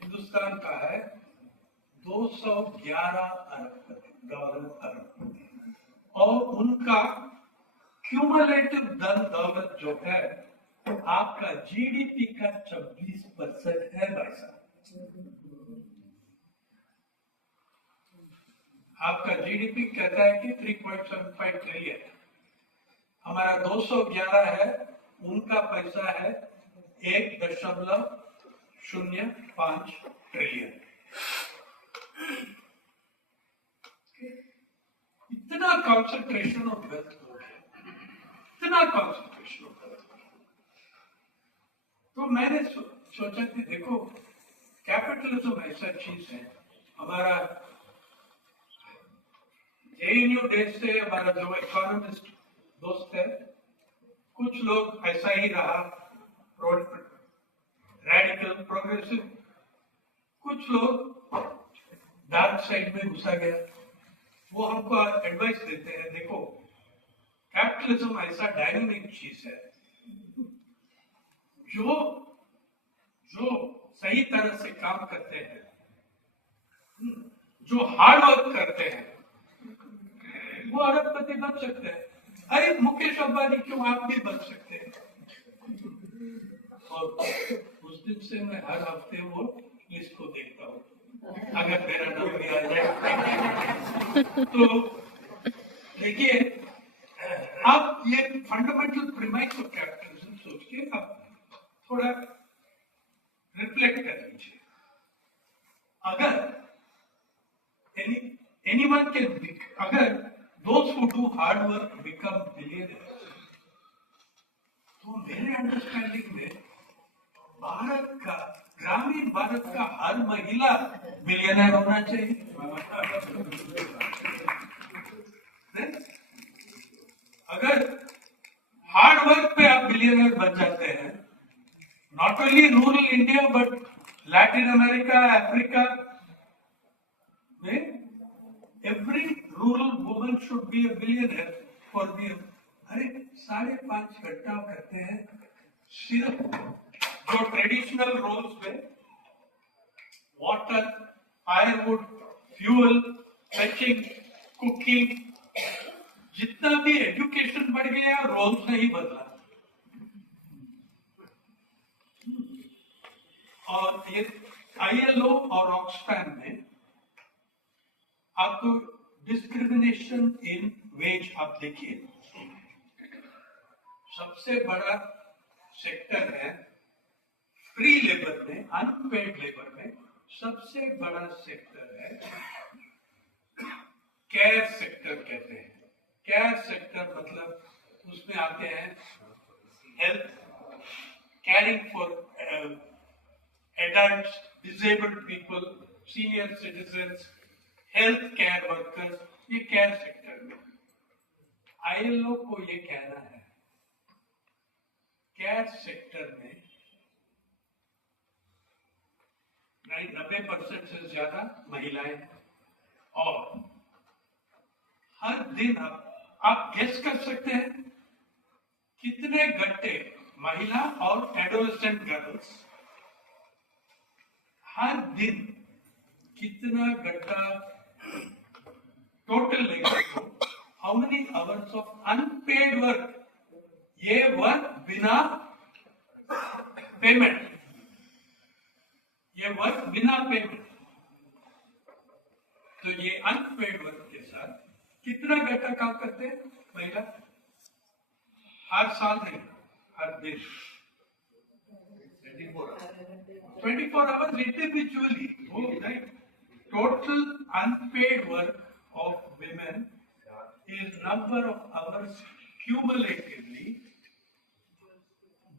हिंदुस्तान का है 211 अरबपति डॉलर अरबपति, और उनका क्यूमुलेटिव धन दौलत जो है आपका जीडीपी का 26% है भाई साहब। आपका जीडीपी कहता है कि 3.75 ट्रिलियन, हमारा 211 है, उनका पैसा है 1.05 ट्रिलियन। इतना कॉन्सेंट्रेशन ऑफ वेल्थ, इतना कॉन्सेंट्रेशन ऑफ वेल्थ। तो मैंने सोचा कि देखो कैपिटलिज्म ऐसा चीज है। हमारा जेएनयू डेज से हमारा जो इकोनॉमिस्ट दोस्त है, कुछ लोग ऐसा ही रहा, रैडिकल प्रोग्रेसिव, कुछ लोग डार्क साइड में घुसा गया। वो हमको एडवाइस देते हैं, देखो कैपिटलिज्म ऐसा डायनामिक चीज है, जो सही तरह से काम करते हैं, जो हार्ड वर्क करते हैं, वो अरबपति बन सकते हैं। अरे मुकेश अंबानी क्यों, आप भी बन सकते हैं। और उस दिन से मैं हर हफ्ते वो लिस्ट को देखता हूँ, अगर मेरा नाम भी आ जाए। तो देखिए, आप ये फंडामेंटल प्रीमाइस ऑफ कैपिटलिज्म सोच के आप थोड़ा रिफ्लेक्ट कर लीजिए। अगर anyone can, अगर those who do hard work become billionaires, तो मेरे अंडरस्टैंडिंग में भारत का, ग्रामीण भारत का हर महिला बिलियनर होना चाहिए। अगर हार्ड वर्क पे आप बिलियनर बन जाते हैं, not only rural India but Latin America, Africa में every rural woman should be a billionaire for the, अरे 5.5 घंटा करते हैं सिर्फ जो ट्रेडिशनल रोल्स में वाटर, फायरवुड, फ्यूल, फैचिंग, कुकिंग, जितना भी एजुकेशन बढ़ गया रोल्स नहीं बदला। और ये ILO और ऑक्सफैम में आपको डिस्क्रिमिनेशन इन वेज आप देखिए, सबसे बड़ा सेक्टर है फ्री लेबर में, अनपेड लेबर में सबसे बड़ा सेक्टर है केयर सेक्टर कहते हैं। केयर सेक्टर मतलब उसमें आते हैं health, caring for adults, disabled people, senior citizens, health care workers, ये केयर सेक्टर में। ILO को ये कहना है केयर सेक्टर में 90% से ज्यादा महिलाएं, और हर दिन आप गेस कर सकते हैं कितने घंटे महिला और एडोलेसेंट गर्ल्स हर दिन कितना घंटा टोटल लेबर को, how many hours of unpaired work, ये वर्क बिना पेमेंट, ये वर्क बिना पेमेंट। तो ये अनपेड वर्क के साथ कितना घंटा काम करते हैं महिला? हर साल नहीं, हर दिन 24 hours individually. Oh, right. Total unpaid work of women is number of hours cumulatively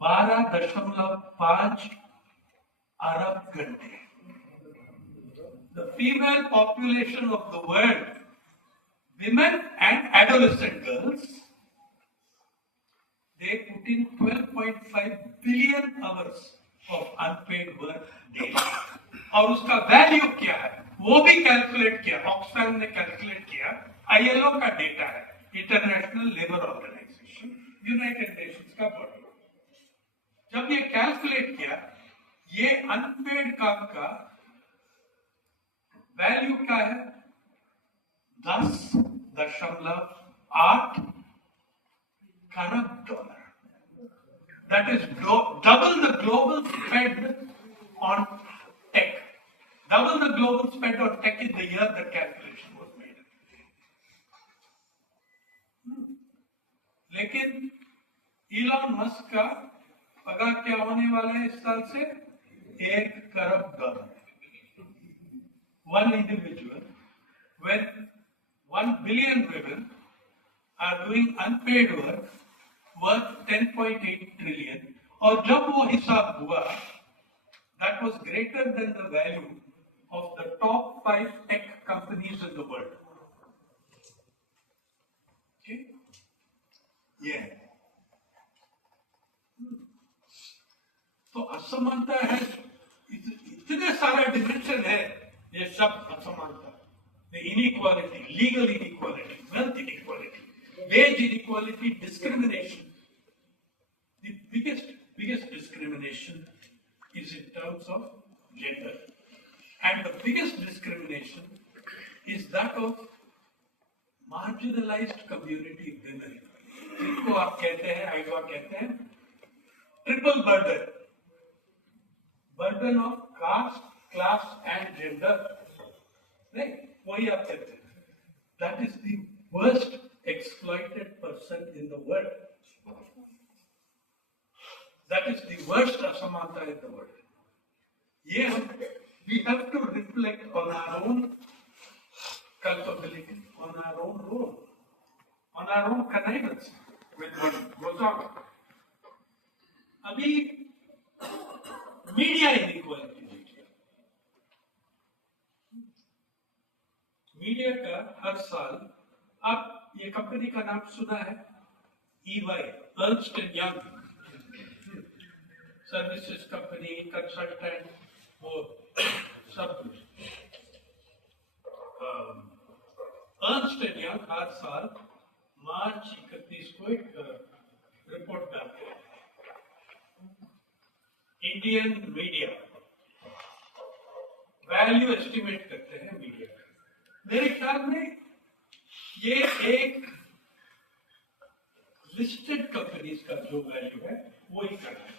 12.5 अरब घंटे. The female population of the world, women and adolescent girls, they put in 12.5 billion hours of unpaid work daily. और उसका value क्या है वो भी calculate किया, Oxfam ने calculate किया, ILO का डेटा है, International Labour Organization, United Nations का बॉडी। जब ये कैलकुलेट किया, ये अनपेड काम का वैल्यू क्या है? 10.8 खरब dollar. That is double the global spend on tech. Double the global spend on tech in the year the calculation was made. लेकिन इलॉन मस्क का पगार क्या होने वाला है इस साल से? 1 खरब dollar. One individual, when 1 billion women are doing unpaid work worth 10.8 trillion, और जब वो हिसाब हुआ, that was greater than the value of the top 5 tech companies in the world. Okay? Yeah. तो असमानता है, इतने सारा डिमेंशन है, ये सब असमानता, the inequality, legal inequality, wealth inequality, wage inequality, discrimination. The biggest discrimination is in terms of gender, and the biggest discrimination is that of marginalized community women, जिनको आप कहते हैं, आइवा कहते हैं, triple burden of caste, class and gender, नहीं, वही आप कहते हैं। That is the worst exploited person in the world. That is the worst असमानता in the world. ये we have to reflect on our own culpability, on our own role, on our own connivance with what goes on. अभी media inequality देखिए, media का हर साल, आप ये company का नाम सुना है? EY, Ernst and young, services company, consultant, वो सब कुछ। अर्न्स्ट एंड यंग हर साल मार्च 31 को एक रिपोर्ट डालते हैं। इंडियन मीडिया वैल्यू एस्टिमेट करते हैं मीडिया का। मेरे ख्याल में ये एक लिस्टेड कंपनीज का जो वैल्यू है वो ही करना है.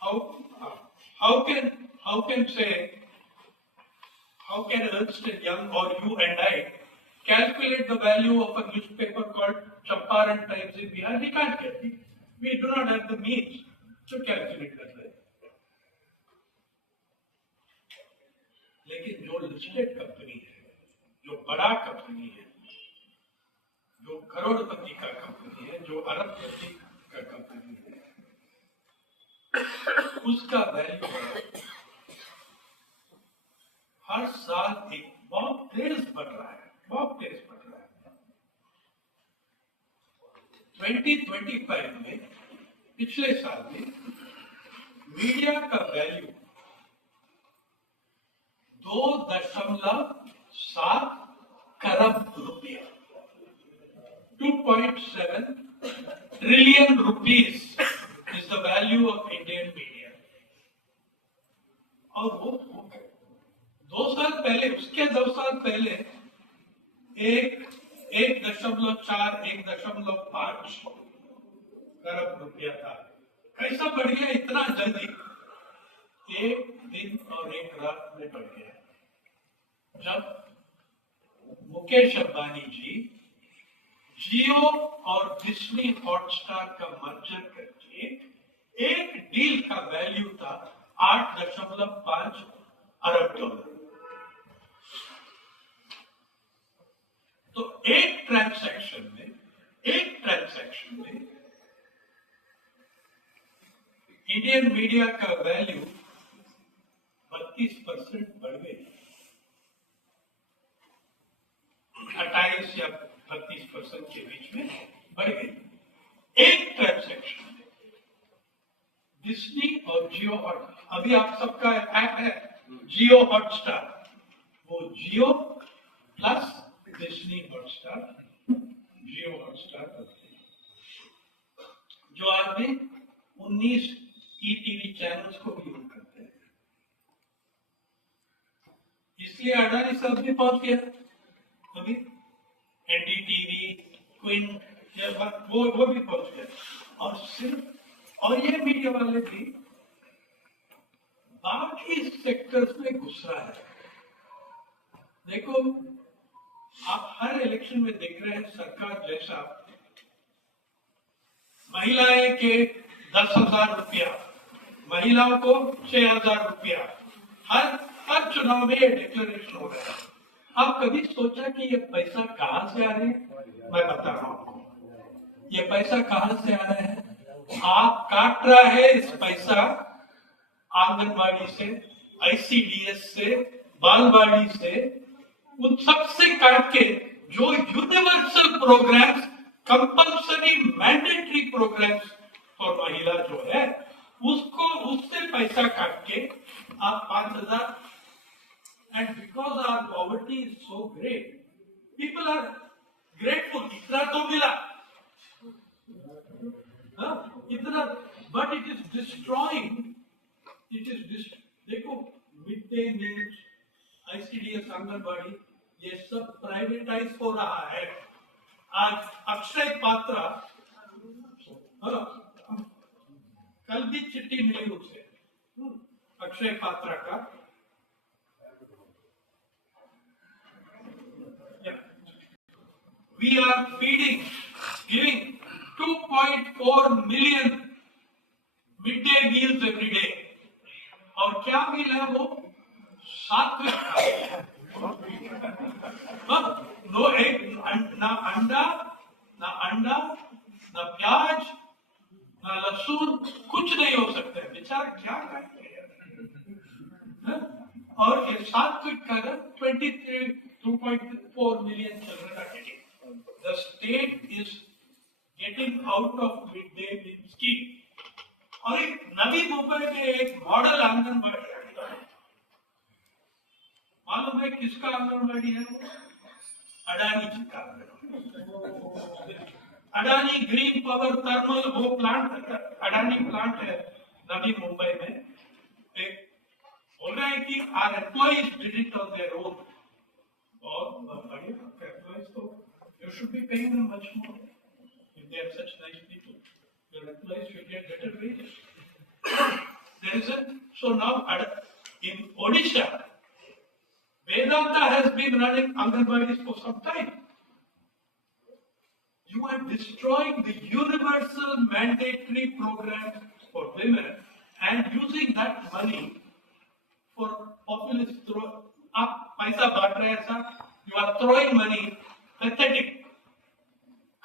How can Ernst and Young or you and I calculate the value of a newspaper called Champaran Times in Bihar? We can't get it. We do not have the means to calculate that value. लेकिन जो listed company है, जो बड़ा company है, जो करोड़पति का company है, जो अरबपति का कंपनी है, उसका वैल्यू हर साल एक बहुत तेज बढ़ रहा है, बहुत तेज बढ़ रहा है. 2025 में, पिछले साल में मीडिया का वैल्यू 2.7 खरब रुपया, 2.7 trillion rupees is the value of Indian media. और वो 2 साल पहले, उसके 2 साल पहले 1.4-1.5 खरब रुपया था. कैसा बढ़ गया इतना जल्दी? 1 दिन और 1 रात में बढ़ गया. जब मुकेश अंबानी जी जियो और डिज्नी हॉटस्टार का मर्जर करके एक डील का वैल्यू था 8.5 अरब डॉलर. तो एक ट्रांजैक्शन में इंडियन मीडिया का वैल्यू 32% बढ़ गई. 28 या 32% के बीच में बढ़ गई एक ट्रांजैक्शन में. डिज्नी और जियो हॉटस्टार, अभी आप सबका ऐप है जियो हॉटस्टार, वो जियो प्लस डिज्नी हॉटस्टार, जियो हॉटस्टार करते हैं. जो आदमी 19 ईटीवी चैनल्स को भी यूज करते हैं. इसलिए अडानी साहब भी पहुंच गया अभी, एनडीटीवी, क्वीन, वो भी पहुंच गया. और ये मीडिया वाले भी बाकी सेक्टर्स में घुस रहा है. देखो, आप हर इलेक्शन में देख रहे हैं सरकार जैसा महिलाएं के 10,000 रुपया, महिलाओं को 6,000 रुपया, हर चुनाव में डिक्लेरेशन हो रहा है. आप कभी सोचा कि ये पैसा कहां से आ रहे हैं? मैं बता रहा हूं ये पैसा कहां से आ रहा है. आप काट रहा है इस पैसा आंगनबाड़ी से, आईसीडीएस से, बालवाड़ी से, उन सबसे काट के जो universal programs, compulsory mandatory programs for महिला जो है, उससे पैसा काट के आप 5,000. And because our poverty is so great, people are grateful. इतना तो मिला, इतना, but it is destroying. देखो, mid day meals, ICDS, anganwadi, ये सब प्राइवेटाइज हो रहा है. आज अक्षय पात्रा, कल भी चिट्ठी मिली उसे, अक्षय पात्रा का. We are giving 2.4 million midday meals every day. और क्या मील है वो? सात्विक. नो एग, ना अंडा, ना प्याज, ना लहसुन, कुछ नहीं हो सकता है. बेचारा क्या करते हैं. और ये सात्विक का 2.4 million children are getting. The state is getting out of midday meal scheme. और एक नवी मुंबई में एक मॉडल आंगनबाड़ी है. मालूम है किसका आंगनबाड़ी है? अडानी जी का. अडानी ग्रीन पावर थर्मल, वो प्लांट, अडानी प्लांट है नवी मुंबई में. एक बोल रहे हैं कि our employees did it on their own. और बढ़िया एम्प्लॉइज तो you should be paying them much more. If they are such nice people. Your employees should get better wages. There is a, so now in Odisha, Vedanta has been running Anganwadis for some time. You are destroying the universal mandatory programs for women and using that money for populist throw up paisa baat rahe hai sir. You are throwing money, pathetic,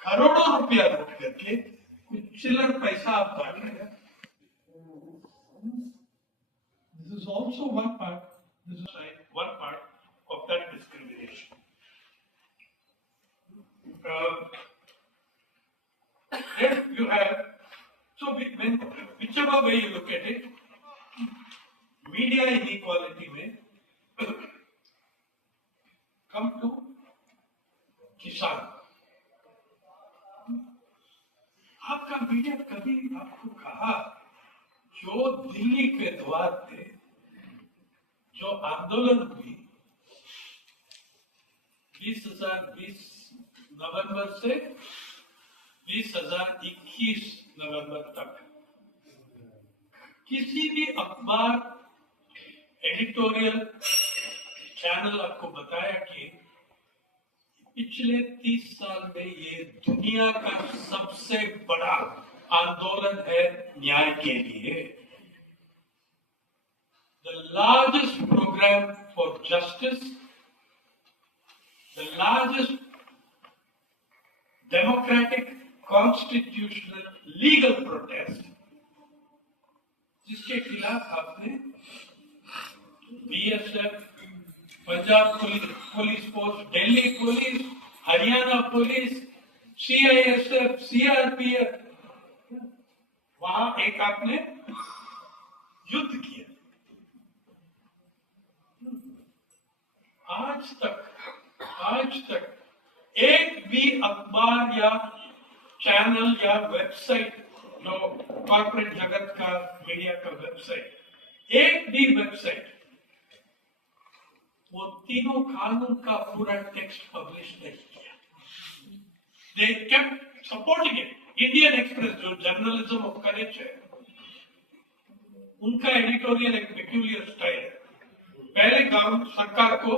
करोड़ों रुपया लूट करके कुछ चिल्लर पैसा आप बांट रहे हैं. This is also one part. This is one part of that discrimination. Then you have, so when whichever way you look at it, media inequality may come to किसान. आपका मीडिया कभी आपको कहा जो दिल्ली के द्वार पे जो आंदोलन हुई 2020 नवंबर से 2021 नवंबर तक किसी भी अखबार एडिटोरियल चैनल आपको बताया कि पिछले 30 साल में ये दुनिया का सबसे बड़ा आंदोलन है न्याय के लिए. The largest program for justice, the largest democratic, constitutional, legal protest, जिसके खिलाफ आपने BSF, Punjab police force, Delhi police, Haryana police, CISF, CRPF, वहां एक आपने युद्ध किया. आज तक एक भी अखबार या चैनल या वेबसाइट जो कॉर्पोरेट जगत का मीडिया का वेबसाइट, एक भी वेबसाइट वो तीनों कानून का पूरा टेक्स्ट पब्लिश नहीं किया. They kept supporting it. Indian express जो जर्नलिज्म ऑफ करेज है, उनका एडिटोरियल एक पेक्यूलियर स्टाइल है. पहले सरकार को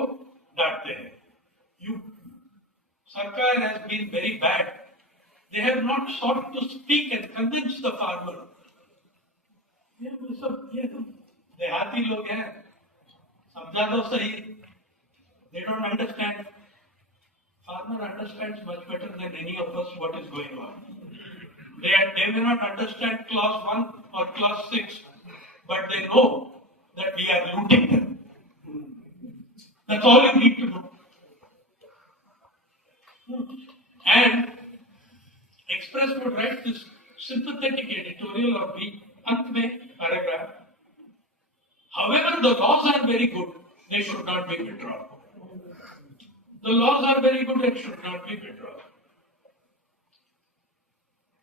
डांटते हैं. सरकार has been very bad. They have not sought to speak and convince the farmer. ये तो देहाती लोग हैं, समझा दो सही. They don't understand. Farmer understands much better than any of us what is going on. They may not understand clause 1 or clause 6, but they know that we are looting them. That's all you need to know. And Express would write this sympathetic editorial of the Antme paragraph. However, the laws are very good. They should not be withdrawn. The laws are very good and should not be withdrawn.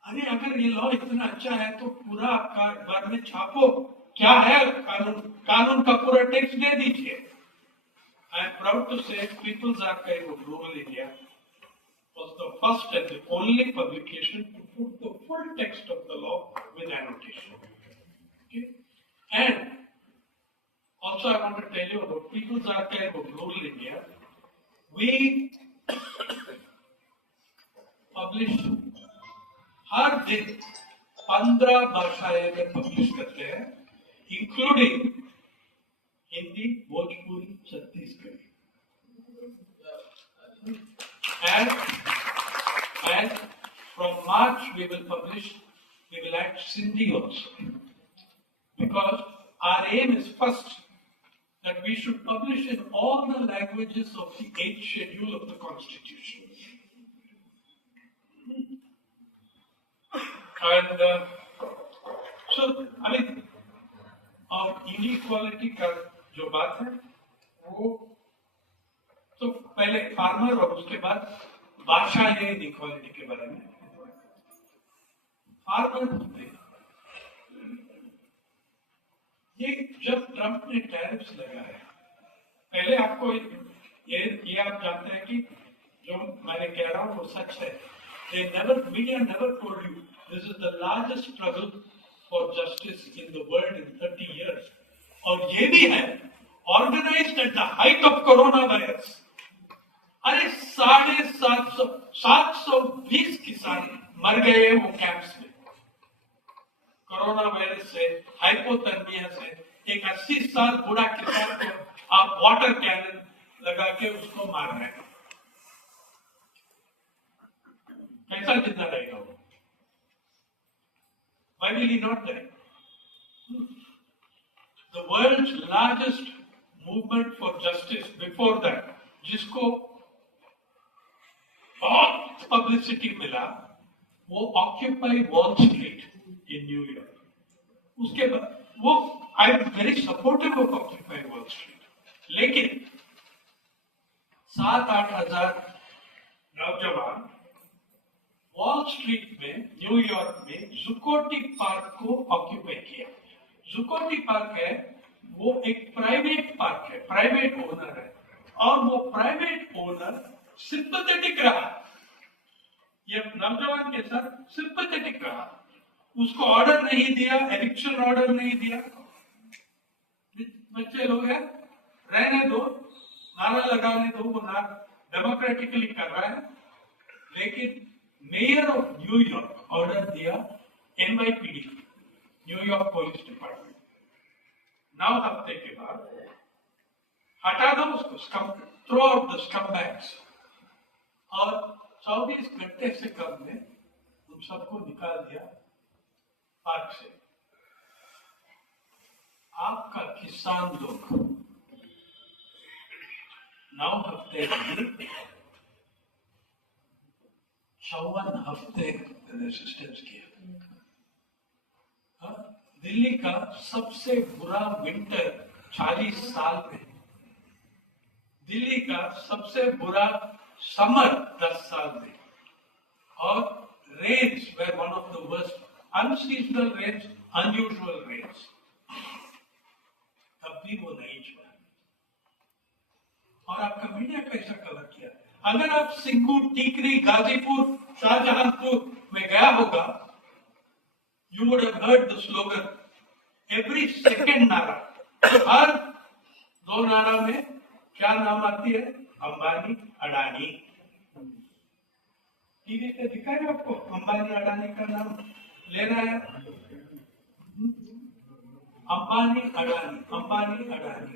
अरे अगर ये law इतना अच्छा है तो पूरा आपका अखबार में छापो. क्या है कानून का पूरा टेक्स्ट दे दीजिए. I am proud to say People's Archive of Rural India was the first and the only publication to put the full text of the law with annotation. Okay? And also I want to tell you about People's Archive of Rural India. We publish हर दिन 15 भाषाएं में publish करते हैं, including Hindi, Bhojpuri, Chhattisgarhi. And from March we will add Sindhi also, because our aim is first that we should publish in all the languages of the 8th schedule of the Constitution. And so, I mean, और inequality का जो बात है वो तो पहले farmer और उसके बाद भाषा है इनइक्वालिटी के बारे में. फार्मर ये जब ट्रंप ने टैरिफ्स लगाया, पहले आपको ये आप जानते हैं कि जो मैंने कह रहा हूं वो सच है. Media never told you this is the largest struggle for justice in the world in 30 years. और ये भी है organized at the height of coronavirus. अरे 720 किसान मर गए वो कैंप्स में कोरोना वायरस से, हाइपोथर्मिया से। एक 80 साल बूढ़ा किसान को आप वाटर कैनन लगा के उसको मार रहे हैं, कैसा जिंदा रहेगा वो? Why will he not die? The world's largest movement for justice before that, जिसको बहुत पब्लिसिटी मिला, वो occupy wall street in New York. उसके बाद वो I am very supportive of occupy wall street, लेकिन 7-8 हजार नौजवान वॉल स्ट्रीट में न्यूयॉर्क में जुकोटी पार्क को ऑक्यूपाई किया। जुकोटी पार्क है वो एक प्राइवेट पार्क है, प्राइवेट ओनर है, और वो प्राइवेट ओनर सिंपैथेटिक रहा, ये नौजवान के साथ सिंपैथेटिक रहा, उसको ऑर्डर नहीं दिया, एविक्शन ऑर्डर नहीं दिया। बच्चे लोग हैं, रहने दो, नारा लगाने दो, वो ना डेमोक्रेटिकली कर रहा है। लेकिन मेयर ऑफ न्यूयॉर्क ऑर्डर दिया, NYPD, न्यूयॉर्क पुलिस डिपार्टमेंट, 9 हफ्ते के बाद हटा दो उसको, थ्रो आउट द स्कम्बैग्स, और 24 घंटे से कम में उन सबको निकाल दिया पार्क से। आपका किसान लोग 9 हफ्ते में 54 हफ्ते रेजिस्टेंस किया। दिल्ली का सबसे बुरा विंटर 40 साल में, दिल्ली का सबसे बुरा समर 10 साल में, और rains were one of the worst, unseasonal rains, unusual rains, तब भी वो नहीं छोड़ा। और आपका मीडिया कैसा कवर किया? अगर आप सिंगू, टीकरी, गाजीपुर, शाहजहांपुर में गया होगा, you would have heard the slogan every second नारा। हर 2 नारा में क्या नाम आती है? अंबानी, अडानी। टीवी पे दिखाए आपको अंबानी, अडानी का नाम लेना है? Ambani, Adani, Ambani, Adani.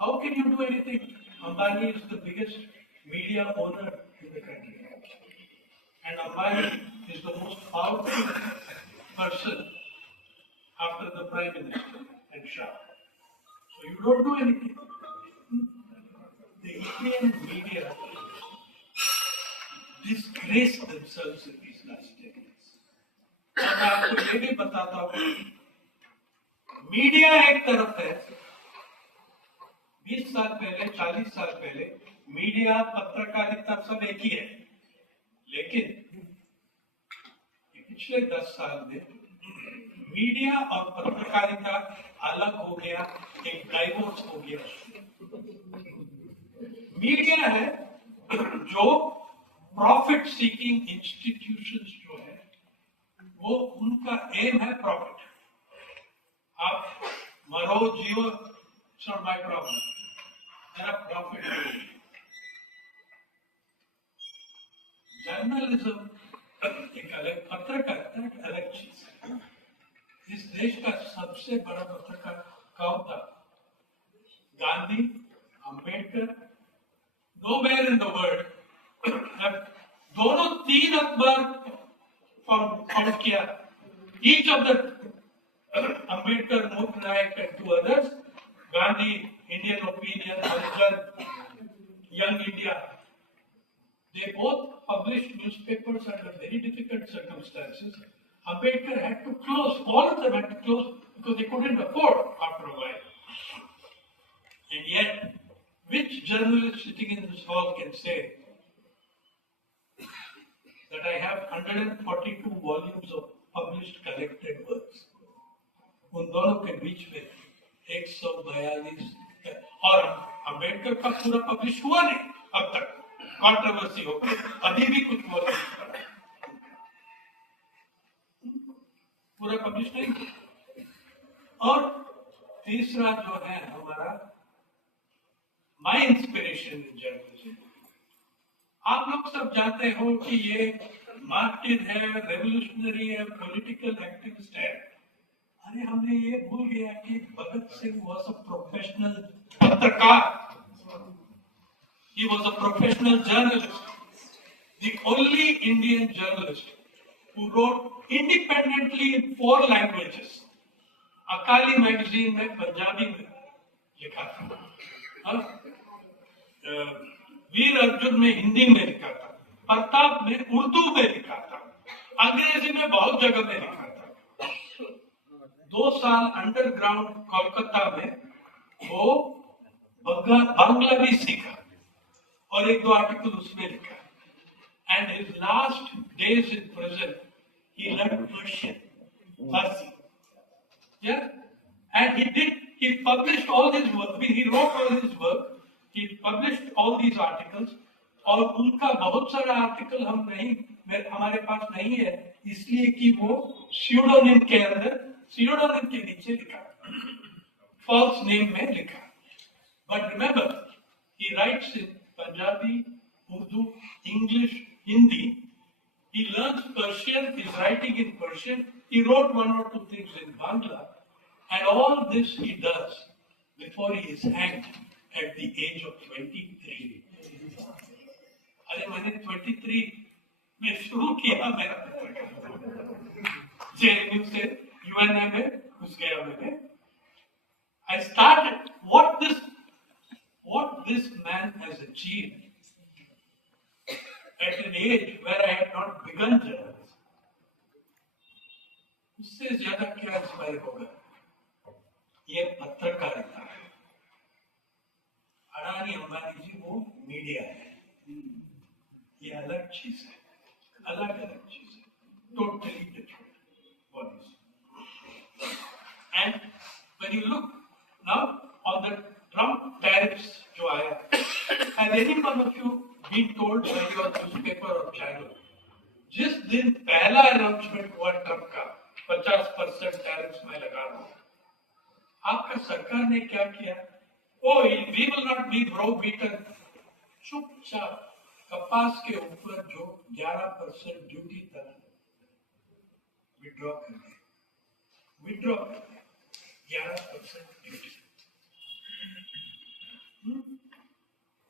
How can you do anything? Ambani is the biggest media owner in the country, and Ambani is the most powerful person after the Prime Minister and Shah. So you don't do anything. The Indian media disgrace themselves in these last 10 years. और मैं आपको ये भी बताता हूँ, media एक तरफ है, 20 साल पहले, 40 साल पहले मीडिया, पत्रकारिता सब एक ही है, लेकिन पिछले 10 साल में मीडिया और पत्रकारिता अलग हो गया, एक डाइवोर्स हो गया। मीडिया है जो प्रॉफिट सीकिंग इंस्टीट्यूशंस जो है, वो उनका एम है प्रॉफिट। आप मरो जियो, इट्स नॉट माय प्रॉब्लम, मेरा प्रॉफिट है। जर्नलिज्म एक अलग, पत्रकारिता एक अलग चीज है। इस देश का सबसे बड़ा पत्रकार कौन था? Gandhi, Ambedkar, nowhere in the world दोनों 3 अखबार फाउंड किया। Each of the Ambedkar, Mukh Nayak and 2 others, Gandhi, Indian Opinion, Harijan, Young India, they both published newspapers under very difficult circumstances. Ambedkar had to close, all of them had to close because they couldn't afford after a while. And yet, which journalist sitting in this hall can say that I have 142 volumes of published collected works? उन दोनों के बीच में 142, और अंबेडकर का पूरा publish हुआ नहीं अब तक, कंट्रोवर्सी हो गई, अभी भी कुछ पूरा पब्लिश नहीं किया। और तीसरा जो है हमारा माय इंस्पिरेशन इन जर्नलिज्म, आप लोग सब जानते हो कि ये मार्क्टिन है, रेवोल्यूशनरी है, पॉलिटिकल एक्टिविस्ट है। अरे हमने ये भूल गया कि Bhagat Singh was a professional पत्रकार, he was a professional journalist, the only Indian journalist who wrote independently in 4 languages. Akali magazine में पंजाबी में लिखा था, वीर अर्जुन में हिंदी में लिखा था, प्रताप में उर्दू में लिखा था, अंग्रेजी में बहुत जगह में लिखा था। 2 साल अंडरग्राउंड कोलकाता में वो बांग्ला भी सीखा और 1-2 आर्टिकल उसमें लिखा। And his last days in prison, he learned Persian, Farsi. Yeah, and he published all his work. He wrote all his work. He published all these articles. और उनका बहुत सारा आर्टिकल हमारे पास नहीं है, इसलिए कि वो स्यूडोनिम के अंदर, स्यूडोनिम के नीचे लिखा, फॉल्स नेम में लिखा। But remember, he writes in Punjabi, Urdu, English, Hindi. He learns Persian. He's writing in Persian. He wrote 1 or 2 things in Bangla, and all this he does before he is hanged at the age of 23. अरे मैंने 23 में शुरू किया मेरा JNU से UNM में घुस गया मैंने। I started what this man has achieved at an age where I had not begun journalism. उससे ज्यादा क्या इंस्पायर होगा? ये पत्रकारिता है। अडानी अंबानी जी वो मीडिया है, ये अलग चीज है, अलग चीज है, totally different bodies. And when you look now on the Trump tariffs जो आया, has any one of you been told by your newspaper or channel, जिस दिन पहला अनाउंसमेंट हुआ ट्रम्प का 50% टैरिफ्स में लगा रहा हूं, आपका सरकार ने क्या किया? We will not be browbeaten. चुपचाप कपास के ऊपर जो 11% ड्यूटी था विड्रॉ कर दिया, 11% ड्यूटी।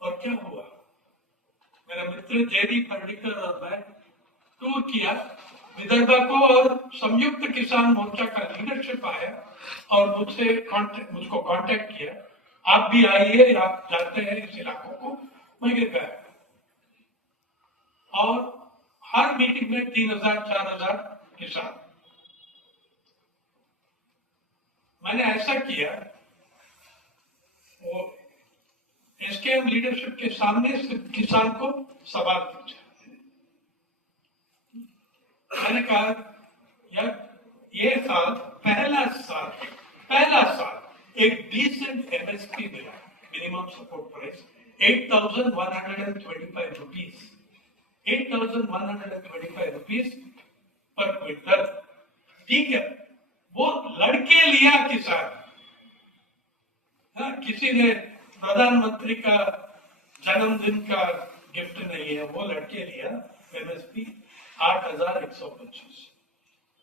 और क्या हुआ? मेरा मित्र जेडी पर्डिकर और मैं टूर किया विदर्भा को, और संयुक्त किसान मोर्चा का लीडरशिप आया और मुझको कांटेक्ट किया, आप भी आइए, आप जानते हैं इस इलाकों को। मैं गया और हर मीटिंग में 3000-4000 किसान। मैंने ऐसा किया, वो एसकेएम लीडरशिप के सामने किसान को सवाल पूछा। मैंने कहा यार, ये साल पहला साल एक डिसेंट एमएसपी मिला, minimum support price 8,125 rupees, 8,125 rupees per quintal. ठीक है, वो लड़के लिया किसान। किसी ने प्रधानमंत्री का जन्मदिन का गिफ्ट नहीं है, वो लड़के लिया एमएसपी 8,125।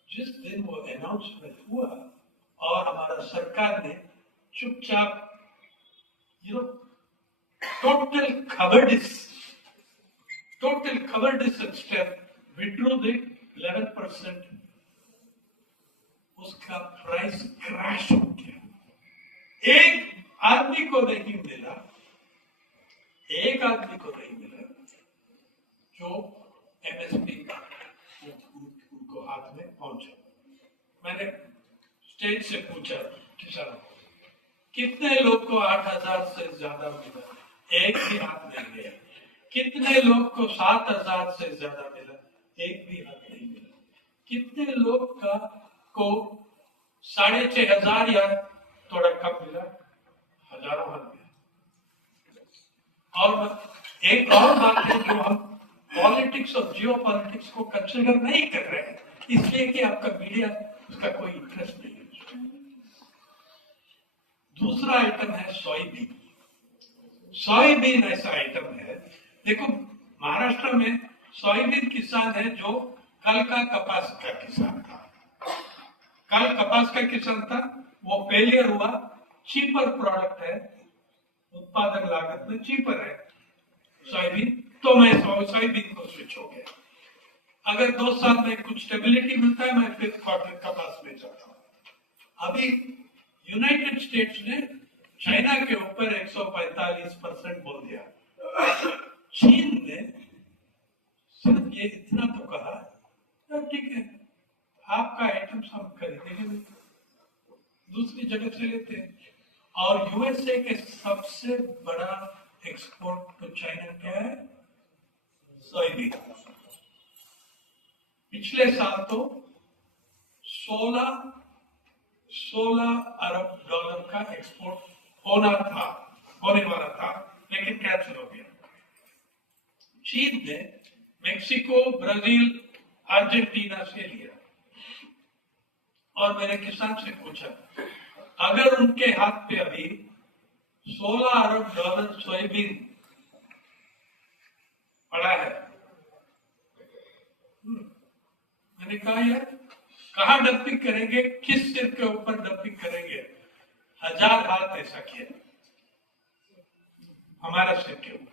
जिस दिन वो अनाउंसमेंट हुआ और हमारा सरकार ने चुपचाप total cowardice step withdrew the 11%, उसका प्राइस क्रैश हो गया। एक आदमी को नहीं मिला जो एमएसपी उनको हाथ में पहुंचा। मैंने स्टेज से पूछा किसानों को, कितने लोग को 8,000 से ज्यादा मिला? एक भी हाथ नहीं गया। कितने लोग को 7,000 से ज्यादा मिला? एक भी हाथ नहीं मिला। कितने लोग को 6,500 या थोड़ा कम मिला? हजारों हाथ मिला। और एक और बात है जो हम पॉलिटिक्स और जियो पॉलिटिक्स को कंसिडर नहीं कर रहे हैं, इसलिए कि आपका मीडिया उसका कोई इंटरेस्ट नहीं है। दूसरा आइटम है सोयाबीन। सोयाबीन ऐसा आइटम है, देखो महाराष्ट्र में सोयाबीन किसान है जो कल का कपास का किसान था। कल कपास का किसान था, वो फेलियर हुआ। चीपर प्रोडक्ट है, उत्पादन लागत में चीपर है सोयाबीन, तो मैं सोयाबीन को स्विच हो गया। अगर 2 साल में कुछ स्टेबिलिटी मिलता है, मैं फिर कॉटन कपास में जाता हूं। अभी यूनाइटेड स्टेट्स ने चाइना के ऊपर 145% बोल दिया। चीन ने सिर्फ ये इतना तो कहा, ठीक है आपका आइटम हम खरीदेंगे नहीं, दूसरी जगह से लेते हैं। और यूएसए के सबसे बड़ा एक्सपोर्ट तो चाइना क्या है? सोयाबीन। पिछले साल तो 16 अरब डॉलर का एक्सपोर्ट होने वाला था, लेकिन कैंसिल हो गया। चीन ने मेक्सिको, ब्राजील, अर्जेंटीना से लिया। और मैंने किसान से पूछा, अगर उनके हाथ पे अभी 16 अरब डॉलर सोयाबीन पड़ा है, मैंने कहा यार कहां डंपिंग करेंगे, किस सिर के ऊपर डंपिंग करेंगे? 1000 हाथ ऐसा किया हमारा सिर के ऊपर।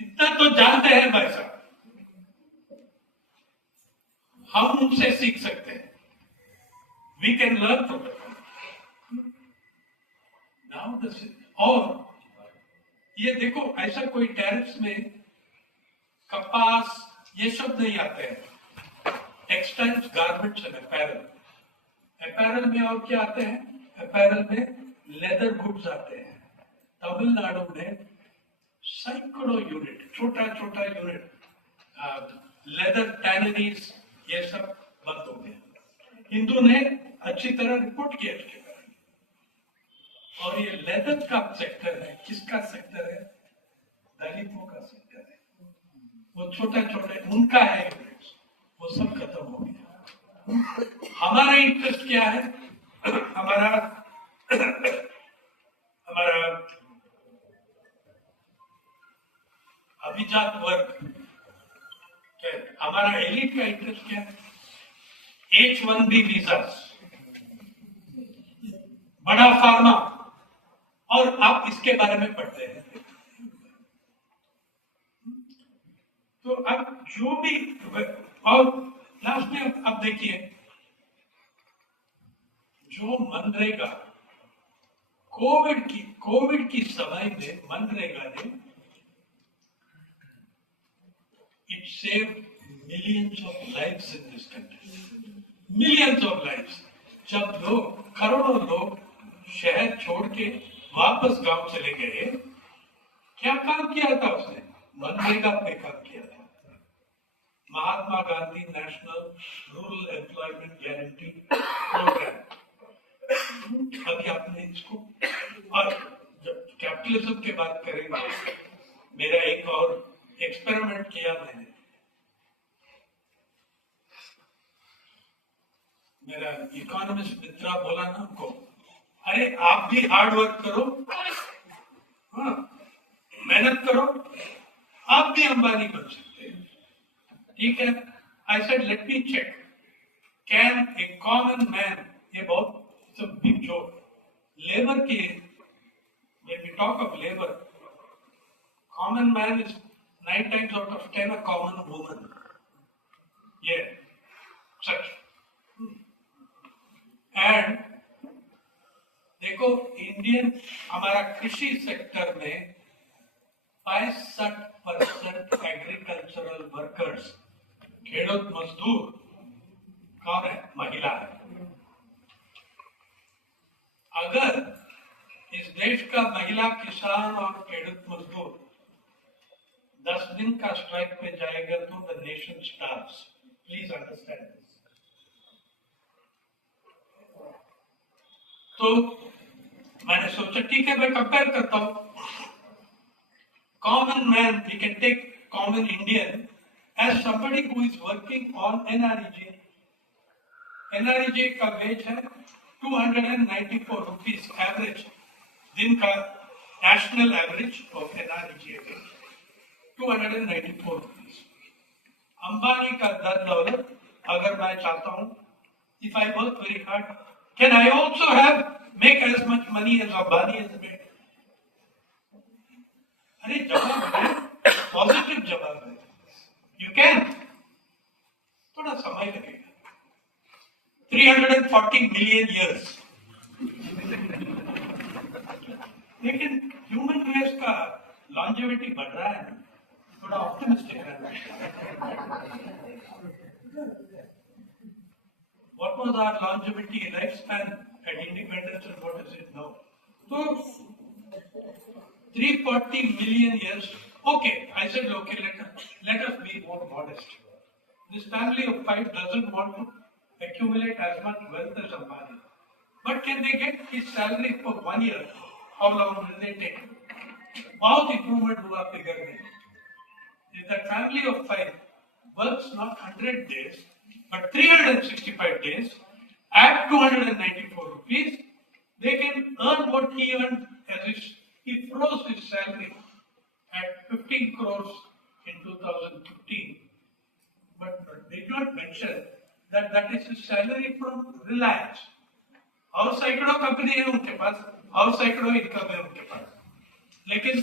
इतना तो जानते हैं भाई साहब, हम उनसे सीख सकते हैं। We can learn from now. और ये देखो, ऐसा कोई टैरिफ्स में कपास ये सब नहीं आते हैं। टेक्सटाइल्स, गारमेंट्स एंड अपैरल में और क्या आते हैं? अपैरल में लेदर गुड्स आते हैं। तमिलनाडु में सैकड़ों यूनिट, छोटा छोटा यूनिट लेदर टैनरीज, ये सब बंद हो गया। हिंदू ने अच्छी तरह रिपोर्ट किया इसके बारे में। और ये लेदर का सेक्टर है, किसका सेक्टर है? दलितों का सेक्टर है। वो छोटे छोटे उनका है यूनिट्स, वो सब खत्म हो गया। हमारा इंटरेस्ट क्या है? हमारा अभिजात वर्ग, हमारा एलिट का इंटरेस्ट क्या है? H1B वीजा, बड़ा फार्मा, और आप इसके बारे में पढ़ते हैं। तो अब जो भी, और लास्ट में अब देखिए, जो मनरेगा कोविड की समय में मनरेगा ने it save millions of lives in this country, millions of lives. जब लोग, करोड़ों लोग शहर छोड़ के वापस गांव चले गए, क्या काम किया था उसने? मनरेगा पे काम किया था। Mahatma Gandhi national rural employment guarantee programme. अभी आपने इसको, और जब कैपिटलिज्म की बात करेंगे, मेरा एक और एक्सपेरिमेंट किया मैंने। मेरा इकोनॉमिस्ट मित्रा बोला ना हमको, अरे आप भी हार्ड वर्क करो, हाँ मेहनत करो, आप भी अंबानी बन सकते हैं। ठीक है, I said let me check, can a common man, ये बहुत बिग जोक, लेबर की, when we talk of labor, common man is 9 times out of 10 a common woman. Yeah, such. And देखो इंडियन, हमारा कृषि सेक्टर में 65% agricultural workers, खेड़ूत मजदूर कौन है? महिला है। अगर इस देश का महिला किसान और खेड़ूत मजदूर 10 दिन का स्ट्राइक पे जाएगा तो the nation starves. Please understand this. तो मैंने सोचा ठीक है, मैं कंपेयर करता हूं। Common man, we can take common Indian as somebody who is working on NREG, NREGA का वेज है 294 रुपीज एवरेज, दिन का national average of NREGA wage 294 rupees. Ambani का धन दौलत, अगर मैं चाहता हूं, if I work very hard, can I also make as much money as Ambani has made? अरे जवाब है, पॉजिटिव जवाब है, यू कैन। थोड़ा समय लगेगा, 340 मिलियन ईयर्स, लेकिन ह्यूमन रेस का लॉन्जेविटी बढ़ रहा है, थोड़ा ऑप्टिमिस्टिक है। What was our longevity lifespan at independence and what is it now? So 340 million years. Okay, I said okay, let us be more modest. This family of 5 doesn't want to accumulate as much wealth as Ambani. But can they get his salary for 1 year? How long will they take? बहुत improvement हुआ figure में. If that family of 5 works not 100 days, but 365 days, at 294 rupees, they can earn what he earned as he froze his salary at 15 crores in 2015. But they did not mention that that is his salary from Reliance. और सैकड़ों company है उनके पास, और सैकड़ों income है उनके पास, लेकिन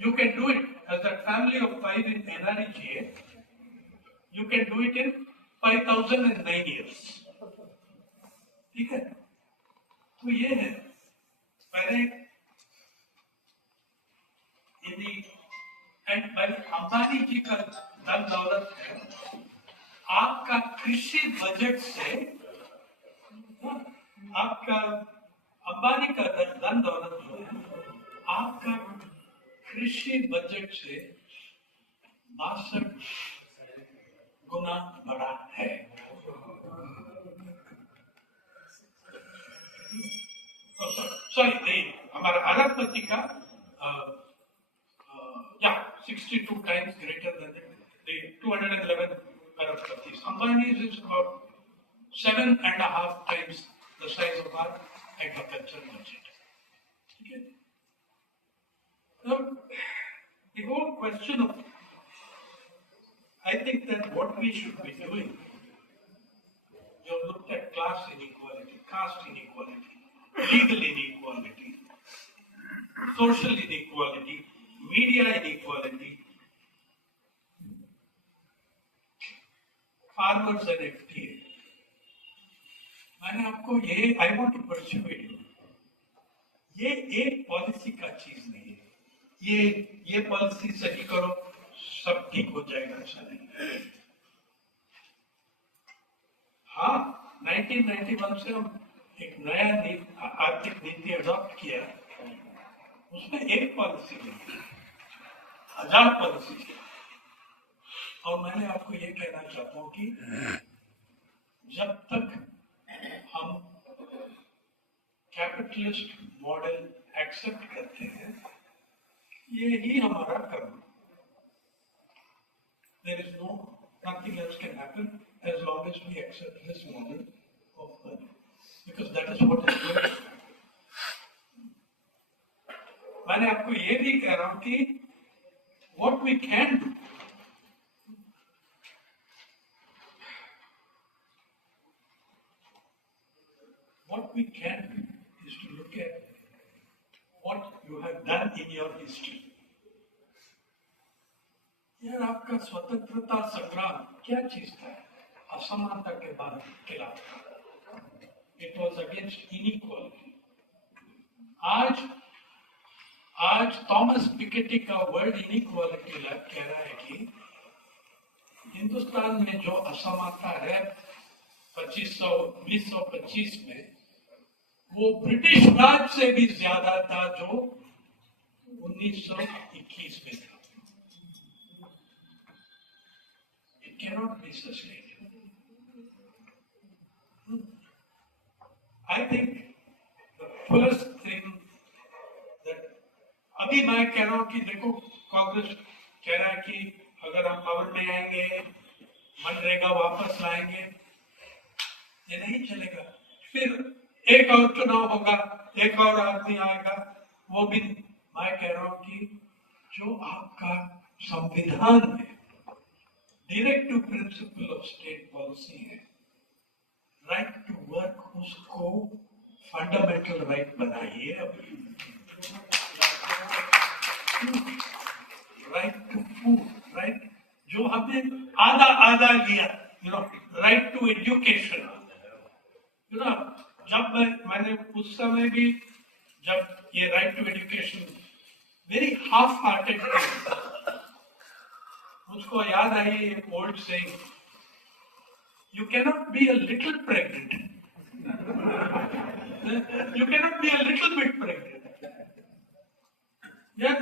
you can do it as a family of 5 in NREGA, you can do it in 5009 years. ठीक है, तो ये है पहले यदि एंड भाई अंबानी जी का धन दौलत है, आपका कृषि बजट से, आपका अंबानी का धन दौलत जो है आपका कृषि बजट से 62 गुना बड़ा है। सॉरी, हमारा अरबपति का 62 times greater than the 211 Arabpatis. Ambani's is about 7.5 times the size of our agriculture budget. Okay. Now, the whole question of, I think that what we should be doing, you have looked at class inequality, caste inequality, legal inequality, social inequality, media inequality, farmers and FTA. मैंने आपको ये, I want to pursue it. ये एक policy का चीज नहीं है, ये पॉलिसी सही करो सब ठीक हो जाएगा, ऐसा नहीं। हाँ, 1991 से हम एक नया आर्थिक नीति अडॉप्ट किया, उसमें एक पॉलिसी नहीं, 1000 पॉलिसी। और मैंने आपको ये कहना चाहता हूं कि जब तक हम कैपिटलिस्ट मॉडल एक्सेप्ट करते हैं, ये ही हमारा कर्म। There is nothing else can happen as long as we accept this model of money, because that is what is going on. मैंने आपको ये भी कह रहा हूं कि what we can do, what we can do is to look at what you have done in your history. यार, आपका स्वतंत्रता संग्राम क्या चीज था? असमानता के खिलाफ था। It was against inequality. आज थॉमस पिकेटी का वर्ड इनइक्वालिटी कह रहा है कि हिंदुस्तान में जो असमानता है 2025 में, वो ब्रिटिश राज से भी ज्यादा था जो 1921 में था। It cannot be sustained. I think the first thing that अभी मैं कह रहा हूं कि देखो, कांग्रेस कह रहा है कि अगर हम पावर में आएंगे मनरेगा वापस लाएंगे। ये नहीं चलेगा। फिर एक और चुनाव होगा, एक और आदमी आएगा, वो भी मैं कह रहा हूं कि जो आपका संविधान में directive principle of state policy है, राइट टू वर्क, उसको फंडामेंटल राइट बनाइए। राइट टू फूड, राइट, जो हमने आधा आधा लिया, राइट टू एजुकेशन, जब मैंने उस समय भी, जब ये right to education very half hearted, मुझको याद आई एक old saying, you cannot be a little pregnant, you cannot be a little bit pregnant, यार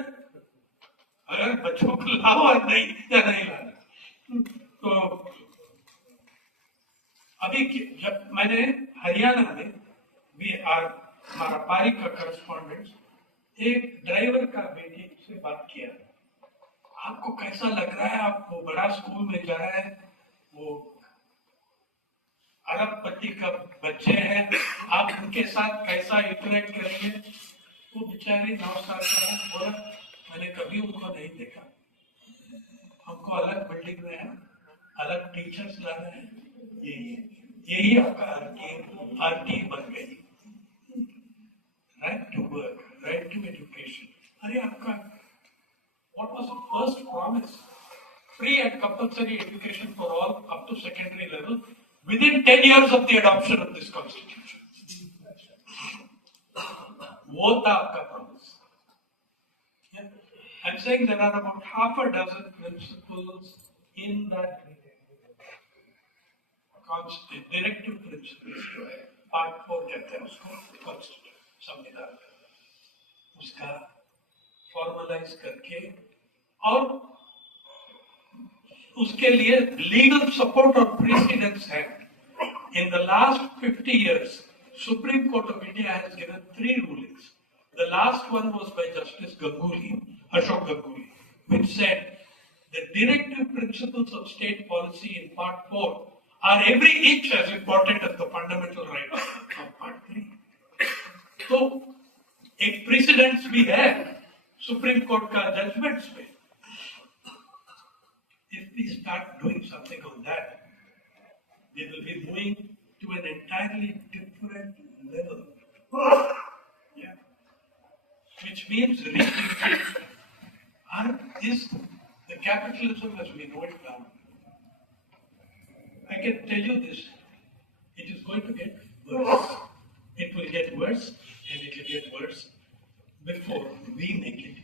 अगर बच्चों को लाओ और नहीं या नहीं लाना। तो अभी जब मैंने हरियाणा में भी हमारा पारी का करस्पॉन्डेंट एक ड्राइवर का बेटी से बात किया, आपको कैसा लग रहा है, आप वो बड़ा स्कूल में जा रहा है, वो अरबपति का बच्चे हैं, आप उनके साथ कैसा इंटरेक्ट करेंगे। वो बेचारी 9 साल का बोला, मैंने कभी उनको नहीं देखा, हमको अलग बिल्डिंग में है, अलग टीचर्स लाना है, यही आपका आरटी बन गई। Right to work, right to education, अरे आपका what was the first promise? Free and compulsory education for all up to secondary level within 10 years of the adoption of this constitution. वो था आपका promise. I'm saying there are about half a dozen principles in that directive principles जो है, part 4 कहते हैं उसको, constitution, संविधान, उसका फॉर्मलाइज करके और उसके लिए लीगल सपोर्ट और प्रेसिडेंस है। In the last 50 years, Supreme Court of India has given 3 rulings. The last one was by Justice Ganguly, Ashok Ganguly, which said the directive principles of state policy in Part 4 are every inch as important as the fundamental rights of Part 3. तो एक precedence भी है supreme court का judgements में। If we start doing something on that, we will be moving to an entirely different level. Yeah. Which means rethinking the capitalism as we know it now. I can tell you this, it is going to get worse. It will get worse and it will get worse before we make it